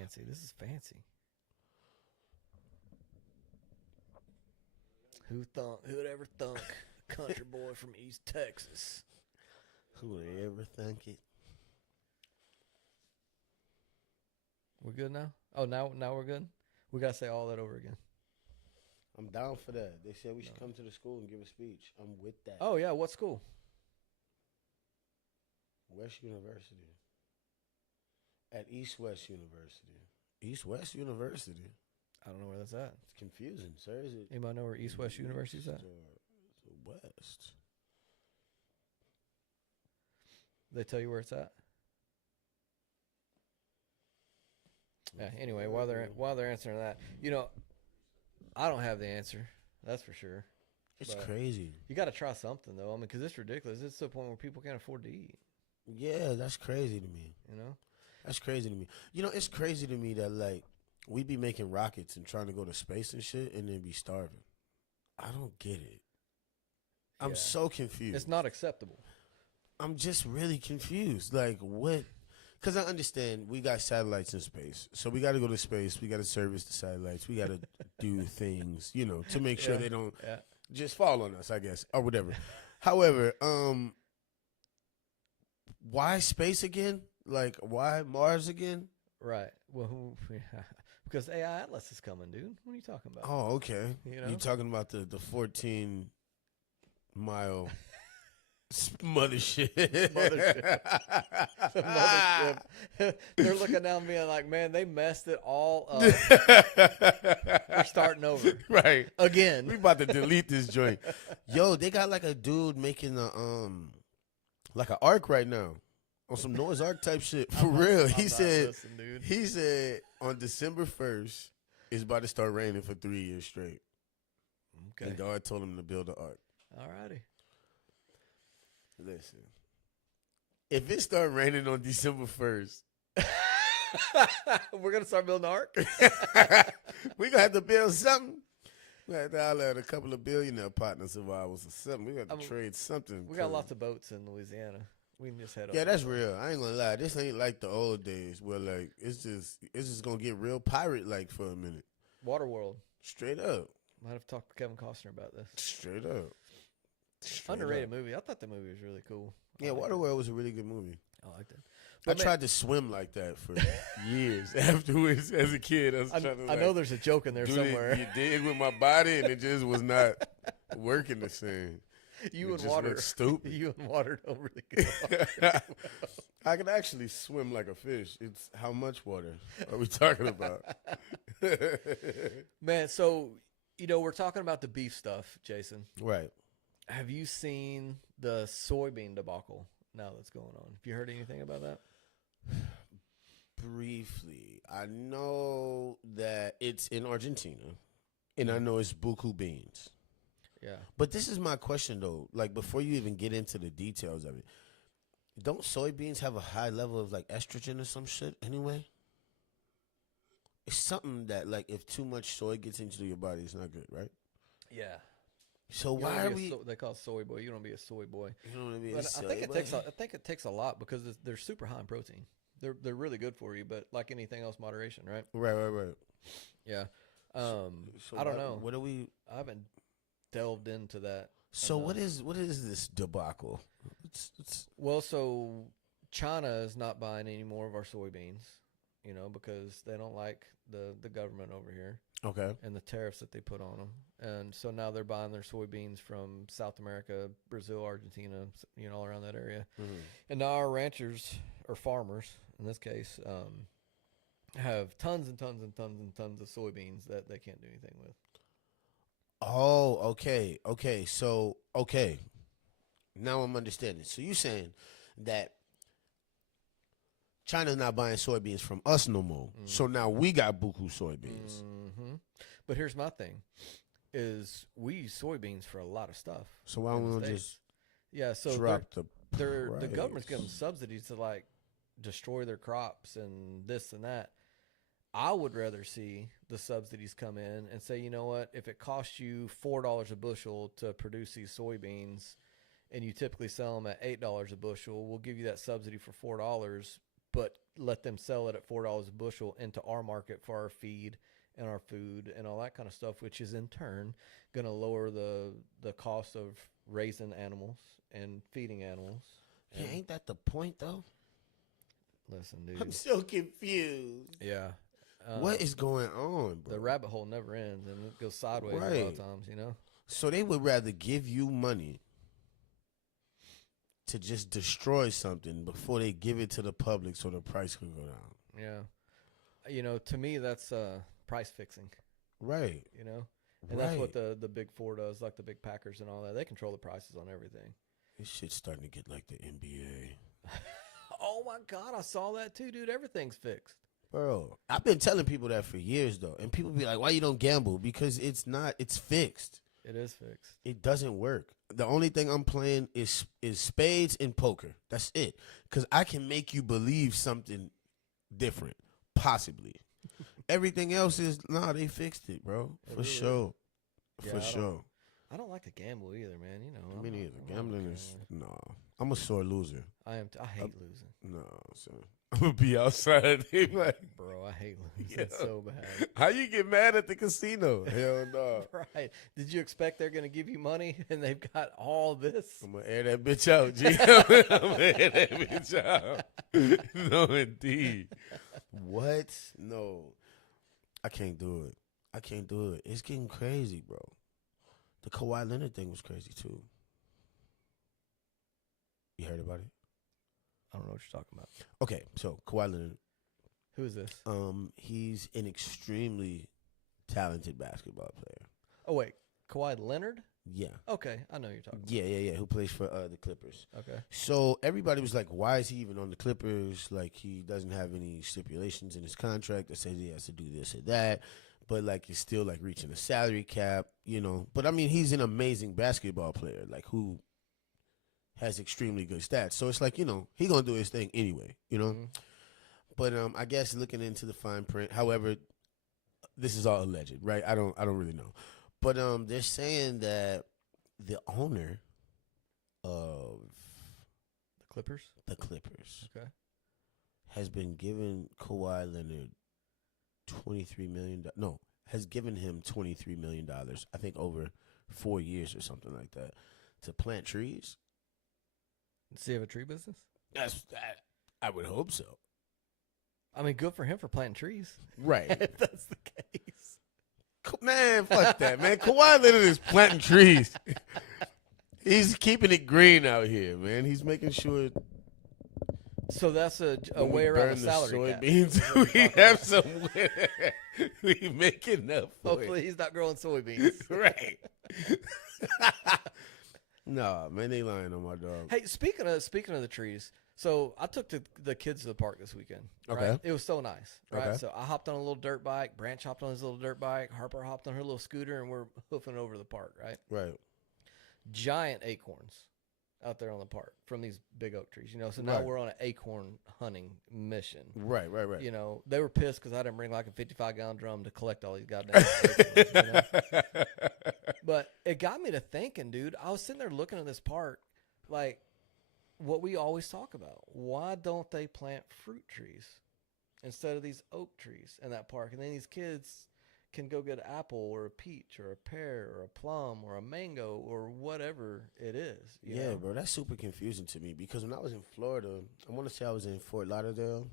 fancy. This is fancy. Who'd ever thunk? Country boy from East Texas. Who would ever think it? We're good now? Oh, now we're good? We got to say all that over again. I'm down for that. They said we should come to the school and give a speech. I'm with that. Oh, yeah. What school? West University. At East West University. East West University? I don't know where that's at. It's confusing, sir. Is it? Anybody know where East West University is at? West. They tell you where it's at? Yeah, anyway, while they're answering that, I don't have the answer. That's for sure. It's But crazy. You got to try something, though. I mean, because it's ridiculous. It's to the point where people can't afford to eat, Yeah, that's crazy to me. That's crazy to me. It's crazy to me that, like, we be making rockets and trying to go to space and shit and then be starving. I don't get it. I'm Yeah. so confused. It's not acceptable. I'm just really confused. Like, what? Because I understand we got satellites in space. So we got to go to space. We got to service the satellites. We got to do things, to make sure Yeah. they don't Yeah. just fall on us, I guess, or whatever. However, why space again? Like, why Mars again? Right. Well, because AI Atlas is coming, dude. What are you talking about? Oh, okay. You know? You're talking about the 14-mile mothership. Mothership. They're looking down, being like, "Man, they messed it all up. We're starting over Right. again." We about to delete this joint. Yo, they got like a dude making like an arc right now on some Noah's Ark type shit. For real. I'm not listening, dude. He said on December 1st it's about to start raining for 3 years straight. Okay. And God told him to build an ark. Alrighty. Listen. If it start raining on December 1st, We're gonna start building an ark. we gonna have to build something. We have to holler at a couple of billionaire partners of ours or something. We got to trade something. We got lots of boats in Louisiana. We can just head up. Yeah, that's real. I ain't gonna lie. This ain't like the old days where like it's just gonna get real pirate like for a minute. Waterworld. Straight up. Might have talked to Kevin Costner about this. Straight up. Underrated movie. I thought the movie was really cool. Yeah, Waterworld was a really good movie. I liked it. I tried to swim like that for years afterwards as a kid. I was trying to, I know there's a joke in there do somewhere. You dig with my body, and it just was not working the same. You It and just water. looked stupid. You and water don't really get along. I can actually swim like a fish. It's how much water are we talking about? Man, so, we're talking about the beef stuff, Jason. Right. Have you seen the soybean debacle now that's going on? Have you heard anything about that? Briefly, I know that it's in Argentina, and I know it's buku beans. Yeah. But this is my question, though. Like, before you even get into the details of it, don't soybeans have a high level of, like, estrogen or some shit anyway? It's something that, like, if too much soy gets into your body, it's not good, right? Yeah. So You why don't are be we... they call it soy boy. You don't be a soy boy. You know what I mean? But I think it takes a lot because they're super high in protein. They're really good for you, but like anything else, moderation, right? Right. Yeah. So I don't know. What are we... I haven't delved into that. So what is this debacle? Well, so China is not buying any more of our soybeans, because they don't like the government over here Okay. and the tariffs that they put on them. And so now they're buying their soybeans from South America, Brazil, Argentina, all around that area. Mm-hmm. And now our ranchers, or farmers in this case, have tons and tons and tons and tons of soybeans that they can't do anything with. Oh, okay. So, now I'm understanding. So you're saying that China's not buying soybeans from us no more. So now we got buku soybeans. Mm-hmm. But here's my thing, is we use soybeans for a lot of stuff. So why don't we just so drop the the government's price? giving them subsidies to like destroy their crops and this and that. I would rather see the subsidies come in and say, you know what, if it costs you $4 a bushel to produce these soybeans and you typically sell them at $8 a bushel, we'll give you that subsidy for $4, but let them sell it at $4 a bushel into our market for our feed and our food and all that kind of stuff, which is in turn going to lower the cost of raising animals and feeding animals. Yeah, And ain't that the point though? listen, dude. I'm so confused. Yeah. What is going on, bro? The rabbit hole never ends, and it goes sideways a lot Right. of times, you know? So they would rather give you money to just destroy something before they give it to the public so the price could go down. Yeah. You know, to me, that's price fixing, Right. you know? And that's what the Big Four does, like the big Packers and all that. They control the prices on everything. This shit's starting to get like the NBA. Oh, my God. I saw that, too, dude. Everything's fixed. Bro, I've been telling people that for years, though. And people be like, why you don't gamble? Because it's not. It's fixed. It is fixed. It doesn't work. The only thing I'm playing is spades and poker. That's it. Because I can make you believe something different, possibly. Everything else is, nah, they fixed it, bro. It For really sure. Yeah, For sure. I don't like to gamble either, man. You know, Me I'm neither. not Gambling a is, gambler. no. I'm a sore loser. I hate losing, No, so I'm going to be outside. They like, bro. I hate losing Yeah. so bad. how you get mad at the casino? Hell no. Right? Did you expect they're going to give you money and they've got all this? I'm gonna air that bitch out, G. I'm gonna air that bitch out. No, indeed. What? No, I can't do it. I can't do it. It's getting crazy, bro. The Kawhi Leonard thing was crazy too. You heard about it? I don't know what you're talking about. Okay, so Kawhi Leonard, Who is this? he's an extremely talented basketball player. Oh wait, Kawhi Leonard. Yeah, Okay, I know who you're talking yeah. Who plays for the Clippers? about. Okay. So everybody was like, why is he even on the Clippers? Like, he doesn't have any stipulations in his contract that says he has to do this or that. But, like, he's still, like, reaching a salary cap, you know. But, I mean, he's an amazing basketball player, like, who has extremely good stats. So it's like, you know, he going to do his thing anyway, you know. Mhm. But I guess looking into the fine print, however, this is all alleged, right? I don't really know. But they're saying that the owner of The Clippers. the Clippers Okay. has been giving Kawhi Leonard $23 million. No, has given him $23 million. I think over 4 years or something like that to plant trees. Does he have a tree business? I would hope so. I mean, good for him for planting trees. Right, If that's the case. man. Fuck that, man. Kawhi Leonard is planting trees. He's keeping it green out here, man. He's making sure So that's a when way we around burn the salary cap. soybeans, Is what you're we talking have about. some. We making up for Hopefully, he's not growing soybeans. it, right? Nah, man, they lying on my dog. Hey, speaking of the trees, so I took the kids to the park this weekend. Okay. Right? It was so nice. Right. Okay. So I hopped on a little dirt bike. Branch hopped on his little dirt bike. Harper hopped on her little scooter, and we're hoofing over the park. Right. Right. Giant acorns out there on the park from these big oak trees. You know. So now Right. we're on an acorn hunting mission. Right. You know, they were pissed because I didn't bring like a 55-gallon drum to collect all these goddamn acorns. You know? But it got me to thinking, dude. I was sitting there looking at this park, like what we always talk about. Why don't they plant fruit trees instead of these oak trees in that park? And then these kids can go get an apple or a peach or a pear or a plum or a mango or whatever it is. You Yeah, know? bro, that's super confusing to me because when I was in Florida, I want to say I was in Fort Lauderdale.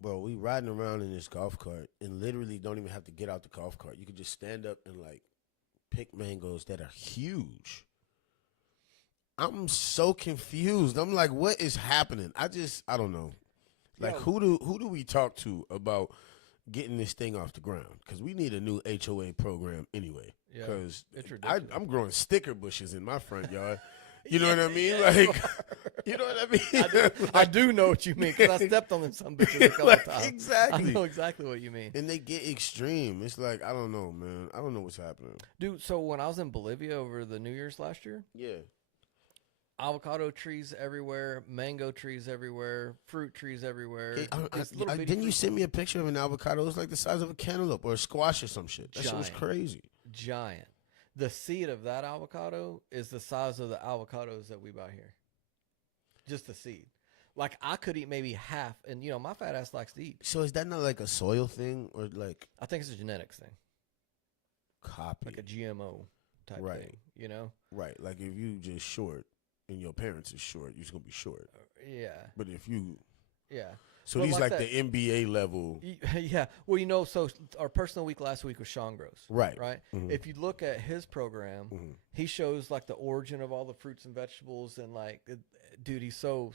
Bro, we riding around in this golf cart and literally don't even have to get out the golf cart. You could just stand up and like pick mangoes that are huge. I'm so confused. I'm like, what is happening? I don't know. Like, Yo. who do we talk to about getting this thing off the ground? Because we need a new HOA program anyway. Yeah, Because it's ridiculous. I'm growing sticker bushes in my front yard. You know what I mean? Like, you know what I mean? I do know what you mean because I stepped on them some bitches a couple Like, times. exactly. I know exactly what you mean. And they get extreme. It's like, I don't know, man. I don't know what's happening. Dude, so when I was in Bolivia over the New Year's last year, Yeah. avocado trees everywhere, mango trees everywhere, fruit trees everywhere. Hey, These little bitty didn't you fruit send me a picture of an avocado? It was like the size of a cantaloupe or a squash or some shit. That shit was Giant. crazy. giant. The seed of that avocado is the size of the avocados that we buy here. Just the seed. Like I could eat maybe half, and my fat ass likes to eat. So is that not like a soil thing or like I think it's a genetics thing, copy? like a GMO type Right. thing. You know? Right. Like if you just short and your parents is short, you're just gonna be short. Yeah, But if you yeah. so Well, these like like that- the NBA level. Yeah. Well, so our personal week last week was Sean Gross. Right. Right. Mhm. If you look at his program, Mhm. he shows like the origin of all the fruits and vegetables, and like, dude, he's so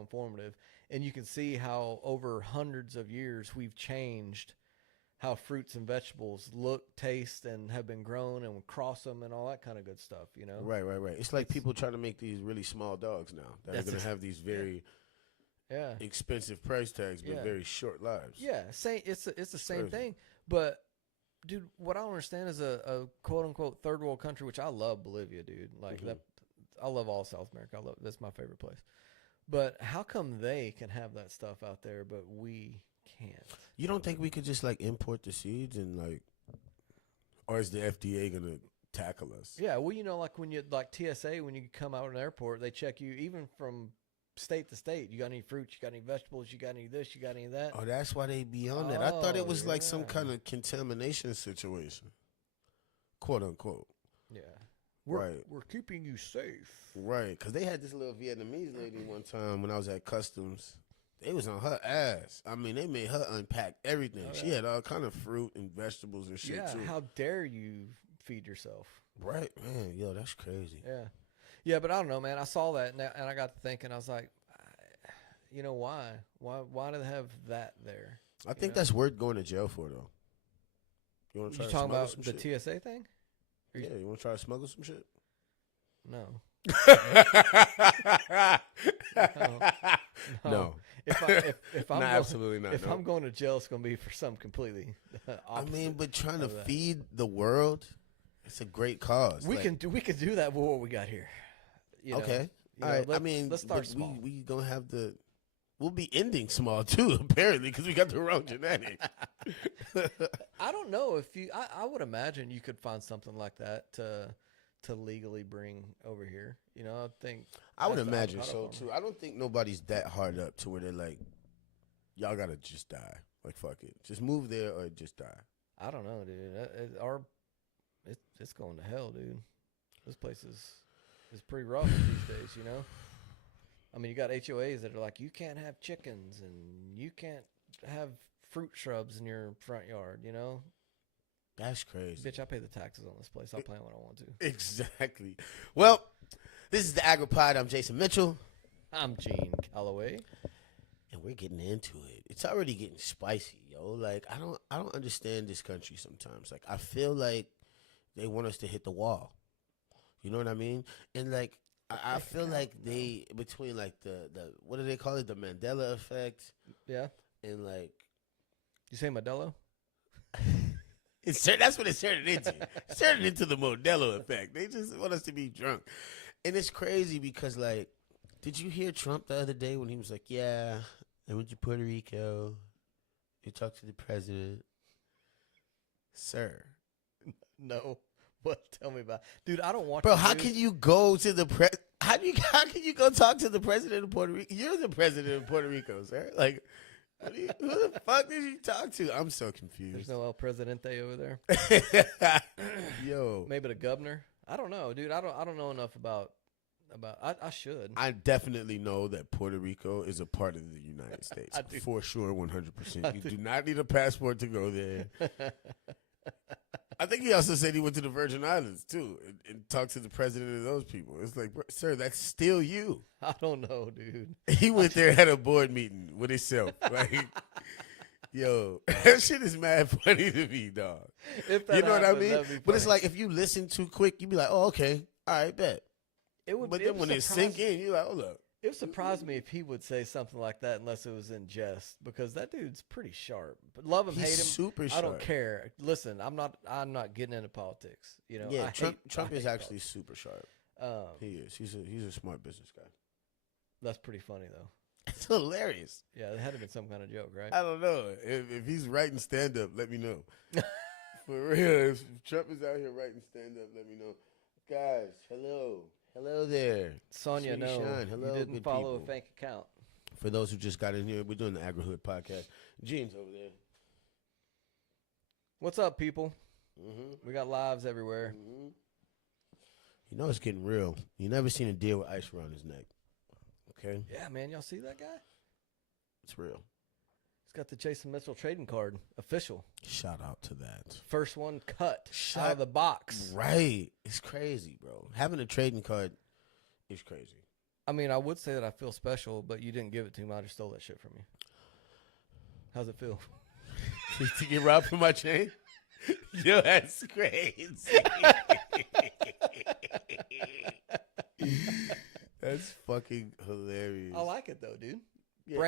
informative, and you can see how over hundreds of years we've changed how fruits and vegetables look, taste, and have been grown, and we cross them and all that kind of good stuff. Right. It's like people trying to make these really small dogs now that are That's gonna have these very Yeah. expensive price tags but Yeah. very short lives. Yeah, it's the same crazy. thing. But dude, what I don't understand is a quote unquote third world country, which I love Bolivia, dude. Like Mhm. that, I love all South America. That's my favorite place. But how come they can have that stuff out there, but we can't? You don't think we could just like import the seeds and like, or is the FDA gonna tackle us? Yeah, well, like when you like TSA, when you come out of an airport, they check you even from state to state. You got any fruits? You got any vegetables? You got any of this? You got any of that? Oh, that's why they be on that. I thought it Oh, was like some yeah. kind of contamination situation, quote unquote. Yeah, Right. We're keeping you safe. Right, because they had this little Vietnamese lady one time when I was at customs. They was on her ass. I mean, they made her unpack everything. Oh, She yeah. had all kind of fruit and vegetables and shit Yeah, too. how dare you feed yourself? Right, man. Yo, that's crazy. Yeah, but I don't know, man. I saw that and I got to thinking. I was like, why? Why do they have that there? I think know? that's worth going to jail for, though. You want to try You to talking smuggle about some the shit? TSA thing? Or you- Yeah, you want to try to smuggle some shit? No. No. If I'm No, going, absolutely not. if no. I'm going to jail, it's going to be for something completely I opposite. mean, but trying to of that. feed the world, it's a great cause. we Like, can do that with what we got here. You know? okay. You All know, right. I let's- mean, let's start but small. we gonna have the. We'll be ending small too, apparently, because we got the wrong genetics. I don't know if you. I would imagine you could find something like that to legally bring over here. I think. I would that's the imagine avocado so farmer. too. I don't think nobody's that hard up to where they're like, y'all gotta just die. Like fuck it, just move there or just die. I don't know, dude. It's going to hell, dude. This place is pretty rough these days. I mean, you got HOAs that are like, you can't have chickens and you can't have fruit shrubs in your front yard. That's crazy. Bitch, I pay the taxes on this place. I'll plant what I want to. Exactly. Well, this is the AgriPod. I'm Jason Mitchell, I'm Gene Calloway. and we're getting into it. It's already getting spicy, yo. Like I don't understand this country sometimes. Like I feel like they want us to hit the wall. You know what I mean? And like I feel like they between like the what do they call it? The Mandela effect Yeah. and like You say Modelo? that's what it's turning into. It's turning into the Modelo effect. They just want us to be drunk. And it's crazy because like did you hear Trump the other day when he was like, yeah, I went to Puerto Rico. You talked to the president. Sir. No. What? Tell me about, dude. I don't watch. Bro, the how news. can you go to the how can you go talk to the president of Puerto Rico? You're the president of Puerto Rico, sir. Like who the fuck did you talk to? I'm so There's confused. no El Presidente over there. Yo. Maybe the governor. I don't know, dude. I don't know enough about. I should. I definitely know that Puerto Rico is a part of the United States. I do. For sure, 100%. You do not need a passport to go there. I think he also said he went to the Virgin Islands, too, and talked to the president of those people. It's like, bro, sir, that's still you. I don't know, dude. He went there and had a board meeting with himself. Like, yo, that shit is mad funny to me, dog. If that You know what I happened, mean? that'd be But it's funny. like, if you listen too quick, you be like, oh, okay, all right, bet. It would. But it then would when it surprise- sink in, you're like, hold up. It would surprise me if he would say something like that unless it was in jest, because that dude's pretty sharp. But love him, He's hate him, super I sharp. don't care. Listen, I'm not getting into politics. Yeah, I Trump hate is actually politics. super sharp. Um, He is. He's a smart business guy. that's pretty funny though. It's hilarious. Yeah, it had to been some kind of joke, right? I don't know. If he's writing stand up, let me know. For real. If Trump is out here writing stand up, let me know. Guys, hello. Hello there. Sonia, Sweetie no, Shine, hello, you didn't good follow people. a fake account. For those who just got in here, we're doing the AgriHood podcast. Gene's over there. What's up, people? Mm-hmm. We got lives everywhere. Mm-hmm. You know it's getting real. You never seen a deer with ice around his neck. Okay? Yeah, man. Y'all see that guy? It's real. He's got the Jason Mitchell trading card. Official. Shout out to that. First one cut out of the box. Right. It's crazy, bro. Having a trading card is crazy. I mean, I would say that I feel special, but you didn't give it to me. I just stole that shit from you. How's it feel? To get robbed for my chain? Yo, that's crazy. That's fucking hilarious. I like it, though, dude. Yeah,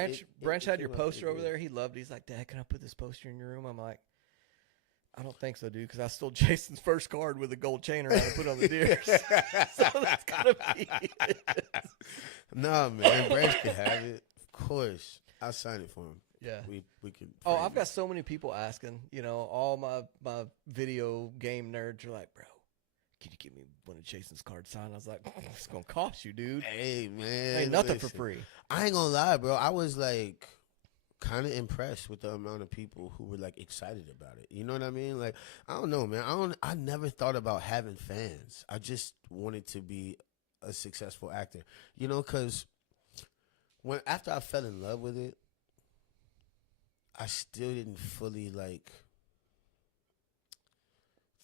Branch had your came out poster over good. there. He loved it. He's like, Dad, can I put this poster in your room? I'm like, I don't think so, dude, because I stole Jason's first card with a gold chain around and put it on the deer. So that's gotta be it. Nah, man. Branch can have it. Of course. I'll sign it for him. Yeah. We can. Oh, frame I've got so many people asking. You know, all my video game nerds are like, bro, can you give me one of Jason's cards signed? I was like, it's gonna cost you, dude. Hey, man. Ain't nothing for listen. free. I ain't gonna lie, bro. I was like kind of impressed with the amount of people who were like excited about it. You know what I mean? Like, I don't know, man. I never thought about having fans. I just wanted to be a successful actor. You know, because after I fell in love with it, I still didn't fully like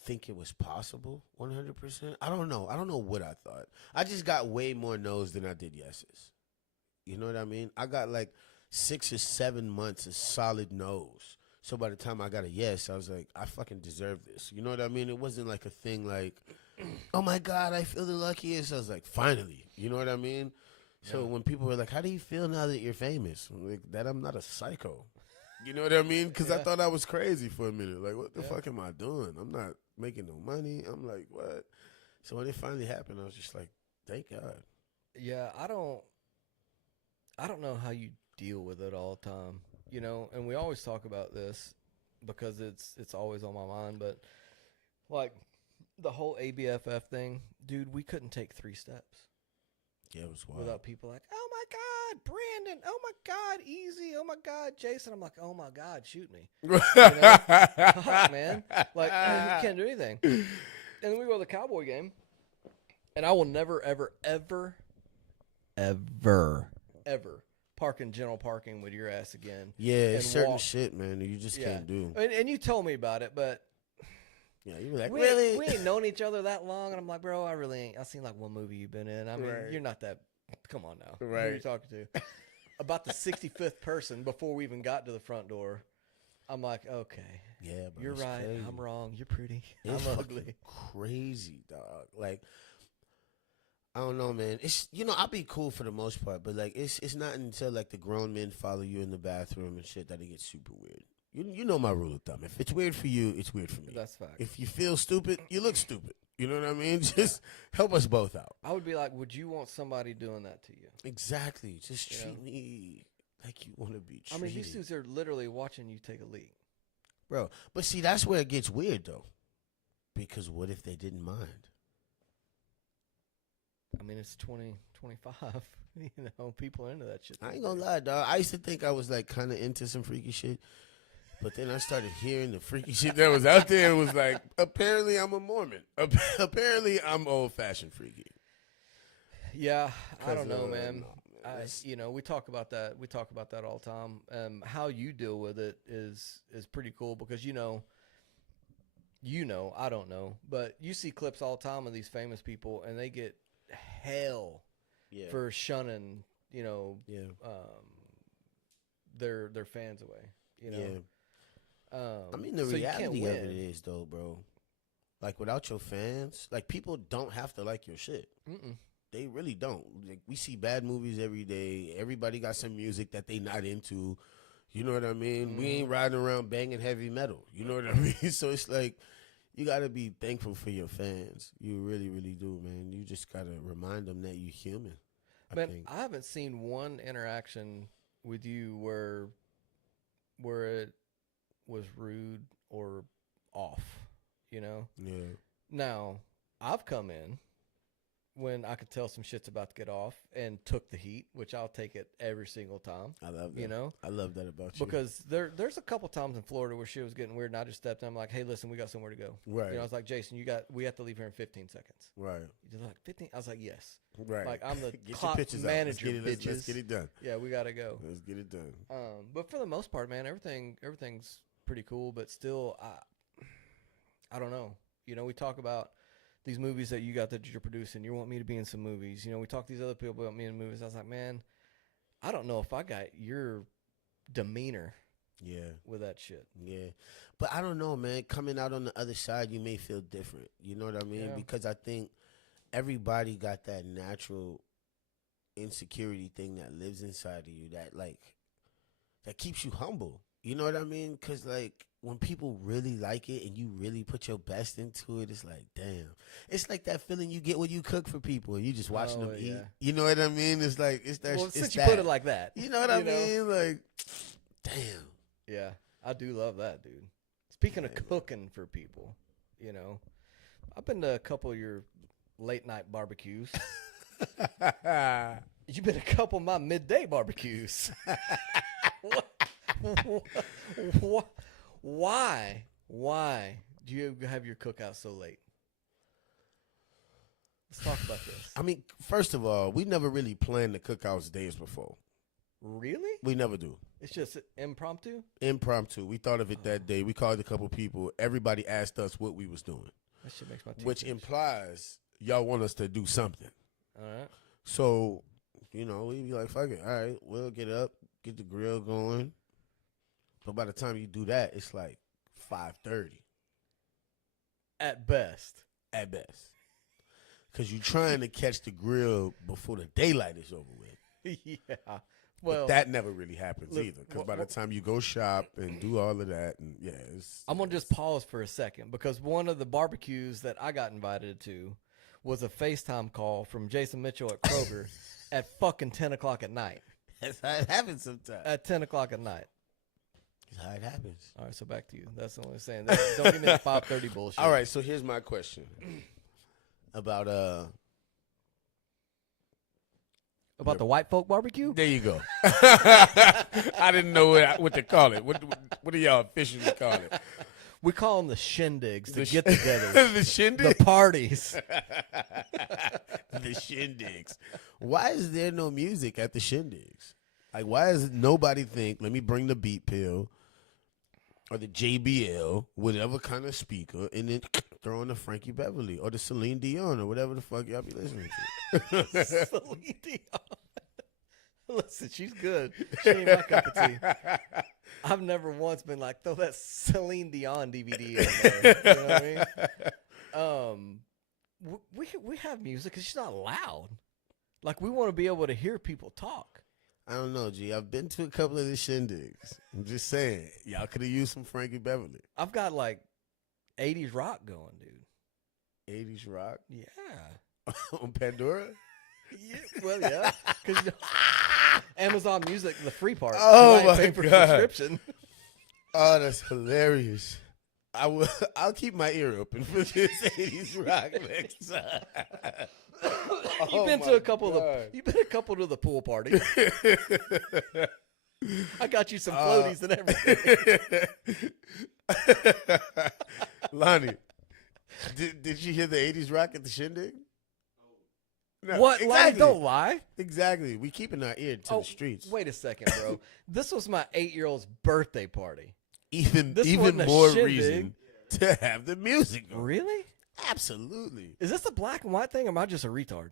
think it was possible 100%. I don't know. I don't know what I thought. I just got way more no's than I did yeses. You know what I mean? I got like 6 or 7 months of solid no's. So by the time I got a yes, I was like, I fucking deserve this. You know what I mean? It wasn't like a thing like, oh my God, I feel the luckiest. I was like, finally. You know what I mean? So when people were like, how do you feel now that you're famous? I'm like, that I'm not a psycho. You know what I mean? Because I thought I was crazy for a minute. Like, what the fuck am I doing? I'm not making no money. I'm like, what? So when it finally happened, I was just like, thank God. Yeah, I don't know how you deal with it all the time. You know, and we always talk about this because it's always on my mind. But like the whole ABFF thing, dude, we couldn't take 3 steps. Yeah, it was wild. Without people like, oh my God, Brandon, oh my God, Easy, oh my God, Jason. I'm like, oh my God, shoot me. You know? Fuck, man. Like, you can't do anything. And then we go to the Cowboy game, and I will never, ever, ever, ever, ever park in general parking with your ass again. Yeah, it's and certain walk. shit, man, that you just can't do. And you told me about it, but Yeah, you were like, we really? ain't known each other that long. And I'm like, bro, I really ain't. I've seen like one movie you've been in. I mean, Right. you're not that. Come on now. Who are Right. you talking to? About the 65th person before we even got to the front door. I'm like, okay, Yeah, but you're it's right. crazy. I'm wrong. You're pretty. It's I'm fucking ugly. crazy, dog. Like, I don't know, man. It's I'll be cool for the most part, but like, it's not until like the grown men follow you in the bathroom and shit that it gets super weird. You know my rule of thumb. If it's weird for you, it's weird for me. That's fact. If you feel stupid, you look stupid. You know what I mean? Just help us both out. I would be like, would you want somebody doing that to you? Exactly. Just Yeah. treat me like you want to be I treated. mean, these dudes are literally watching you take a leak. Bro, but see, that's where it gets weird, though. Because what if they didn't mind? I mean, it's 2025. You know, people are into that shit. I ain't gonna lie, dog. I used to think I was, like, kind of into some freaky shit. But then I started hearing the freaky shit that was out there and was like, apparently I'm a Mormon. Apparently I'm old-fashioned freaky. Yeah, I don't 'Cause, know, man. no, that's- You know, we talk about that. We talk about that all the time. How you deal with it is pretty cool because you know, I don't know, but you see clips all the time of these famous people, and they get hell yeah. for shunning, you know, yeah. their fans away. You know, Yeah. I mean, the so you can't reality of it win. is, though, bro, like, without your fans, like, people don't have to like your shit. Mm-mm. They really don't. Like, we see bad movies every day. Everybody got some music that they not into. You know what I mean? We ain't riding around banging heavy metal. You know what I mean? So it's like, you got to be thankful for your fans. You really, really do, man. You just got to remind them that you're human. Man, think. I haven't seen one interaction with you where it was rude or off, you know? Yeah. Now, I've come in when I could tell some shit's about to get off and took the heat, which I'll take it every single time. I love that. You know, I love that about you. because there's a couple times in Florida where shit was getting weird, and I just stepped in. I'm like, hey, listen, we got somewhere to go. Right. You know, I was like, Jason, we have to leave here in 15 seconds. Right. You're like 15. I was like, yes. Right. Like I'm the Get your clock pictures manager, out. bitches. Let's get it done. Yeah, we gotta go. Let's get it done. But for the most part, man, everything's pretty cool. But still, I don't know. You know, we talk about these movies that you're producing. You want me to be in some movies. You know, we talk to these other people about me in movies. I was like, man, I don't know if I got your demeanor. Yeah. With that shit. Yeah. But I don't know, man. Coming out on the other side, you may feel different. You know what I mean? Yeah. Because I think everybody got that natural insecurity thing that lives inside of you that keeps you humble. You know what I mean? Because, like, when people really like it and you really put your best into it, it's like, damn. It's like that feeling you get when you cook for people and you just watching them eat. Yeah. You know what I mean? It's like, it's that. Well, it's since that. you put it like that. You know what I mean? Like, damn. Yeah, I do love that, dude. Speaking of cooking for people, you know, I've been to a couple of your late night barbecues. You've been to a couple of my midday barbecues. Why do you have your cookout so late? Let's talk about this. I mean, first of all, we never really planned the cookouts days before. Really? We never do. It's just impromptu? Impromptu. We thought of it that day. We called a couple people. Everybody asked us what we was doing. That shit makes my teeth Which itch. implies y'all want us to do something. All right. So, you know, we be like, fuck it. All right, we'll get up, get the grill going. But by the time you do that, it's like 5:30 At best. at best. Because you're trying to catch the grill before the daylight is over with. Yeah. Well, But that never really happens look, either. Because by the time you go shop and do all of that, and yeah, I'm going to just pause for a second because one of the barbecues that I got invited to was a FaceTime call from Jason Mitchell at Kroger at fucking 10 o'clock at night. That's how it happens sometimes. At 10 o'clock at night. That's how it happens. All right, so back to you. That's the only saying. Don't give me that 5:30 bullshit. All right, so here's my question about About the white folk barbecue? There you go. I didn't know what to call it. What do y'all officially call it? We call them the shindigs, the The get-togethers, the the shindig. parties. The shindigs. Why is there no music at the shindigs? Like, why does nobody think, let me bring the beat pill or the JBL, whatever kind of speaker, and then throw in the Frankie Beverly or the Celine Dion or whatever the fuck y'all be listening to? Celine Dion. Listen, she's good. She ain't my cup of tea. I've never once been like, throw that Celine Dion DVD in there. You know what I mean? We have music because she's not loud. Like, we want to be able to hear people talk. I don't know, G. I've been to a couple of the shindigs. I'm just saying, y'all could have used some Frankie Beverly. I've got like 80s rock going, dude. 80s rock Yeah. on Pandora. Yeah, well, yeah. Because Amazon Music, the free part. Oh, I ain't my paying for God. subscription. Oh, that's hilarious. I'll keep my ear open for this 80s rock next time. You've been to a couple to the pool party. I got you some floaties and everything. Lonnie, did you hear the 80s rock at the shindig? No, What? exactly. Like, don't lie. Exactly. We keeping our ear to the streets. Wait a second, bro. This was my 8-year-old's birthday party. Even This wasn't a more shindig. reason to have the music on. Really? Absolutely. Is this a black and white thing, or am I just a retard?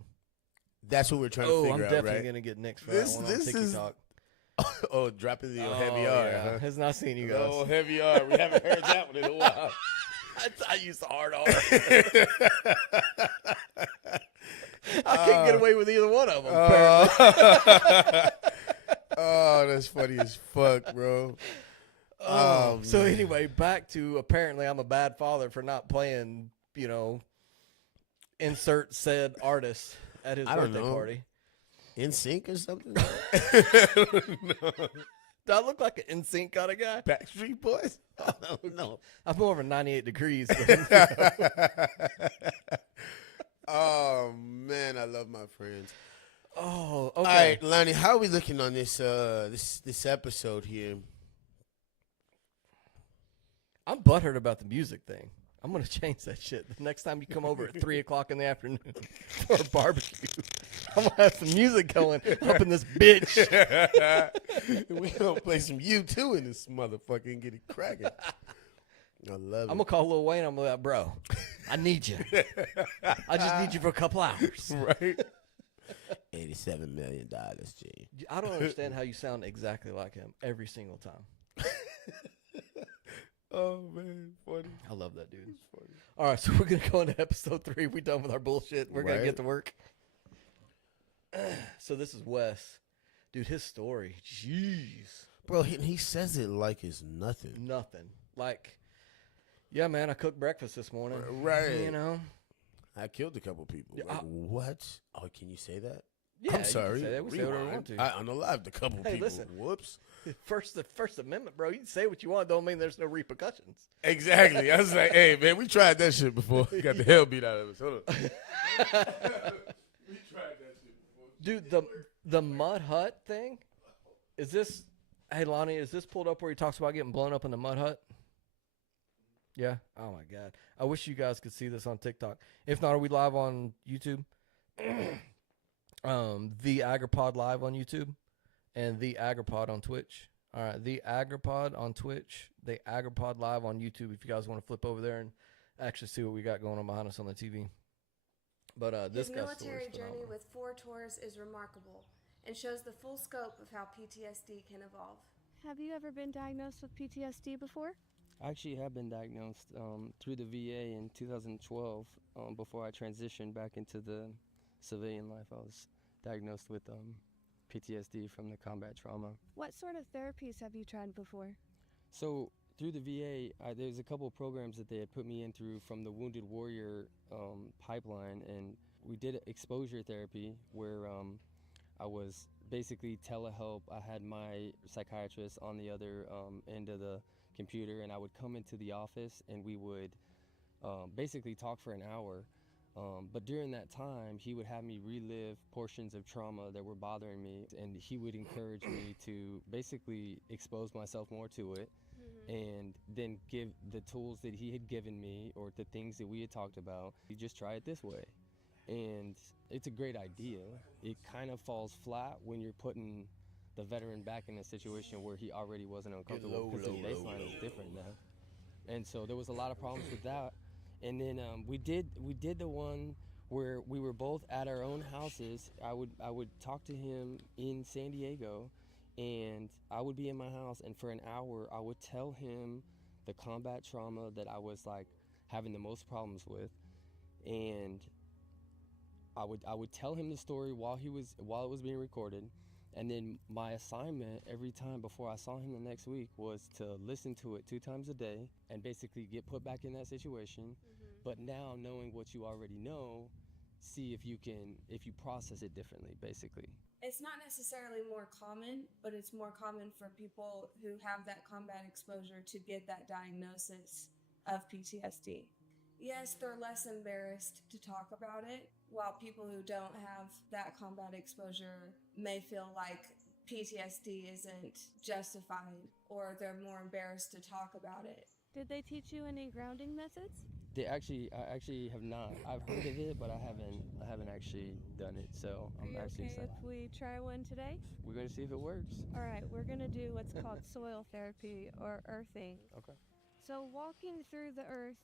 That's what we're trying to I'm figure out, definitely right? gonna get Nick's for This- that one on this is- TikTok. Oh, dropping the heavy Oh, R. yeah. Huh? Has not seen you guys. Oh, heavy R. We haven't heard that one in a while. I use the hard R. I can't get away with either one of them. apparently. Oh, that's funny as fuck, bro. Oh, so man. anyway, back to apparently I'm a bad father for not playing, insert said artist at his I don't birthday know. party. In sync or something? Do I look like an NSYNC kind of guy? Backstreet Boys? I don't know. I'm more of a 98 degrees. Oh man, I love my friends. Oh, All okay. right, Lonnie, how are we looking on this episode here? I'm butthurt about the music thing. I'm gonna change that shit. The next time you come over at 3:00 in the afternoon for a barbecue, I'm gonna have some music going up in this bitch. We gonna play some U2 in this motherfucker and get it cracking. I love I'm gonna call Lil Wayne. I'm gonna be like, bro, I need you. I just need you for a couple hours. Right. $87 million, G. I don't understand how you sound exactly like him every single time. Oh man, funny. I love that dude. It's funny. All right, so we're gonna go into episode 3. We done with our bullshit. We're gonna Right. get to work. So this is Wes, dude. His story, jeez, Bro, he says it like it's nothing. nothing. Like, yeah, man, I cooked breakfast this morning. Right. You know. I killed a couple people. Yeah, Like, what? Oh, can you say that? Yeah, I'm you can sorry. say that. We say whatever we Rewind. want to. I unalived a couple Hey, people. listen. Whoops. The First Amendment, bro. You can say what you want. Don't mean there's no repercussions. Exactly. I was like, hey, man, we tried that shit before. We got the hell beat out of us. Hold on. We tried that shit before. Dude, the mud hut thing. Is this? Hey, Lonnie, is this pulled up where he talks about getting blown up in the mud hut? Yeah. Oh my God. I wish you guys could see this on TikTok. If not, are we live on YouTube? The Agripod live on YouTube, and the Agripod on Twitch. All right, the Agripod on Twitch, the Agripod live on YouTube. If you guys want to flip over there and actually see what we got going on behind us on the TV. But this His guy's military story is journey phenomenal. with 4 tours is remarkable and shows the full scope of how PTSD can evolve. Have you ever been diagnosed with PTSD before? I actually have been diagnosed through the VA in 2012. Before I transitioned back into the civilian life, I was diagnosed with PTSD from the combat trauma. What sort of therapies have you tried before? So through the VA, there's a couple of programs that they had put me in through from the Wounded Warrior pipeline, and we did exposure therapy where I was basically telehelp. I had my psychiatrist on the other end of the computer, and I would come into the office and we would basically talk for an hour. But during that time, he would have me relive portions of trauma that were bothering me, and he would encourage me to basically expose myself more to it, and then give the tools that he had given me or the things that we had talked about. You just try it this way. And it's a great idea. It kind of falls flat when you're putting the veteran back in a situation where he already wasn't uncomfortable, because the baseline is different now. And so there was a lot of problems with that. And then we did the one where we were both at our own houses. I would talk to him in San Diego, and I would be in my house, and for an hour I would tell him the combat trauma that I was like having the most problems with, and I would tell him the story while it was being recorded. And then my assignment every time before I saw him the next week was to listen to it 2 times a day and basically get put back in that situation. But now, knowing what you already know, see if you process it differently, basically. It's not necessarily more common, but it's more common for people who have that combat exposure to get that diagnosis of PTSD. Yes, they're less embarrassed to talk about it, while people who don't have that combat exposure may feel like PTSD isn't justified, or they're more embarrassed to talk about it. Did they teach you any grounding methods? I actually have not. I've heard of it, but I haven't actually done it. So Are I'm you actually okay excited. if we try one today? We're gonna see if it works. All right, we're gonna do what's called soil therapy or earthing. Okay. So walking through the earth,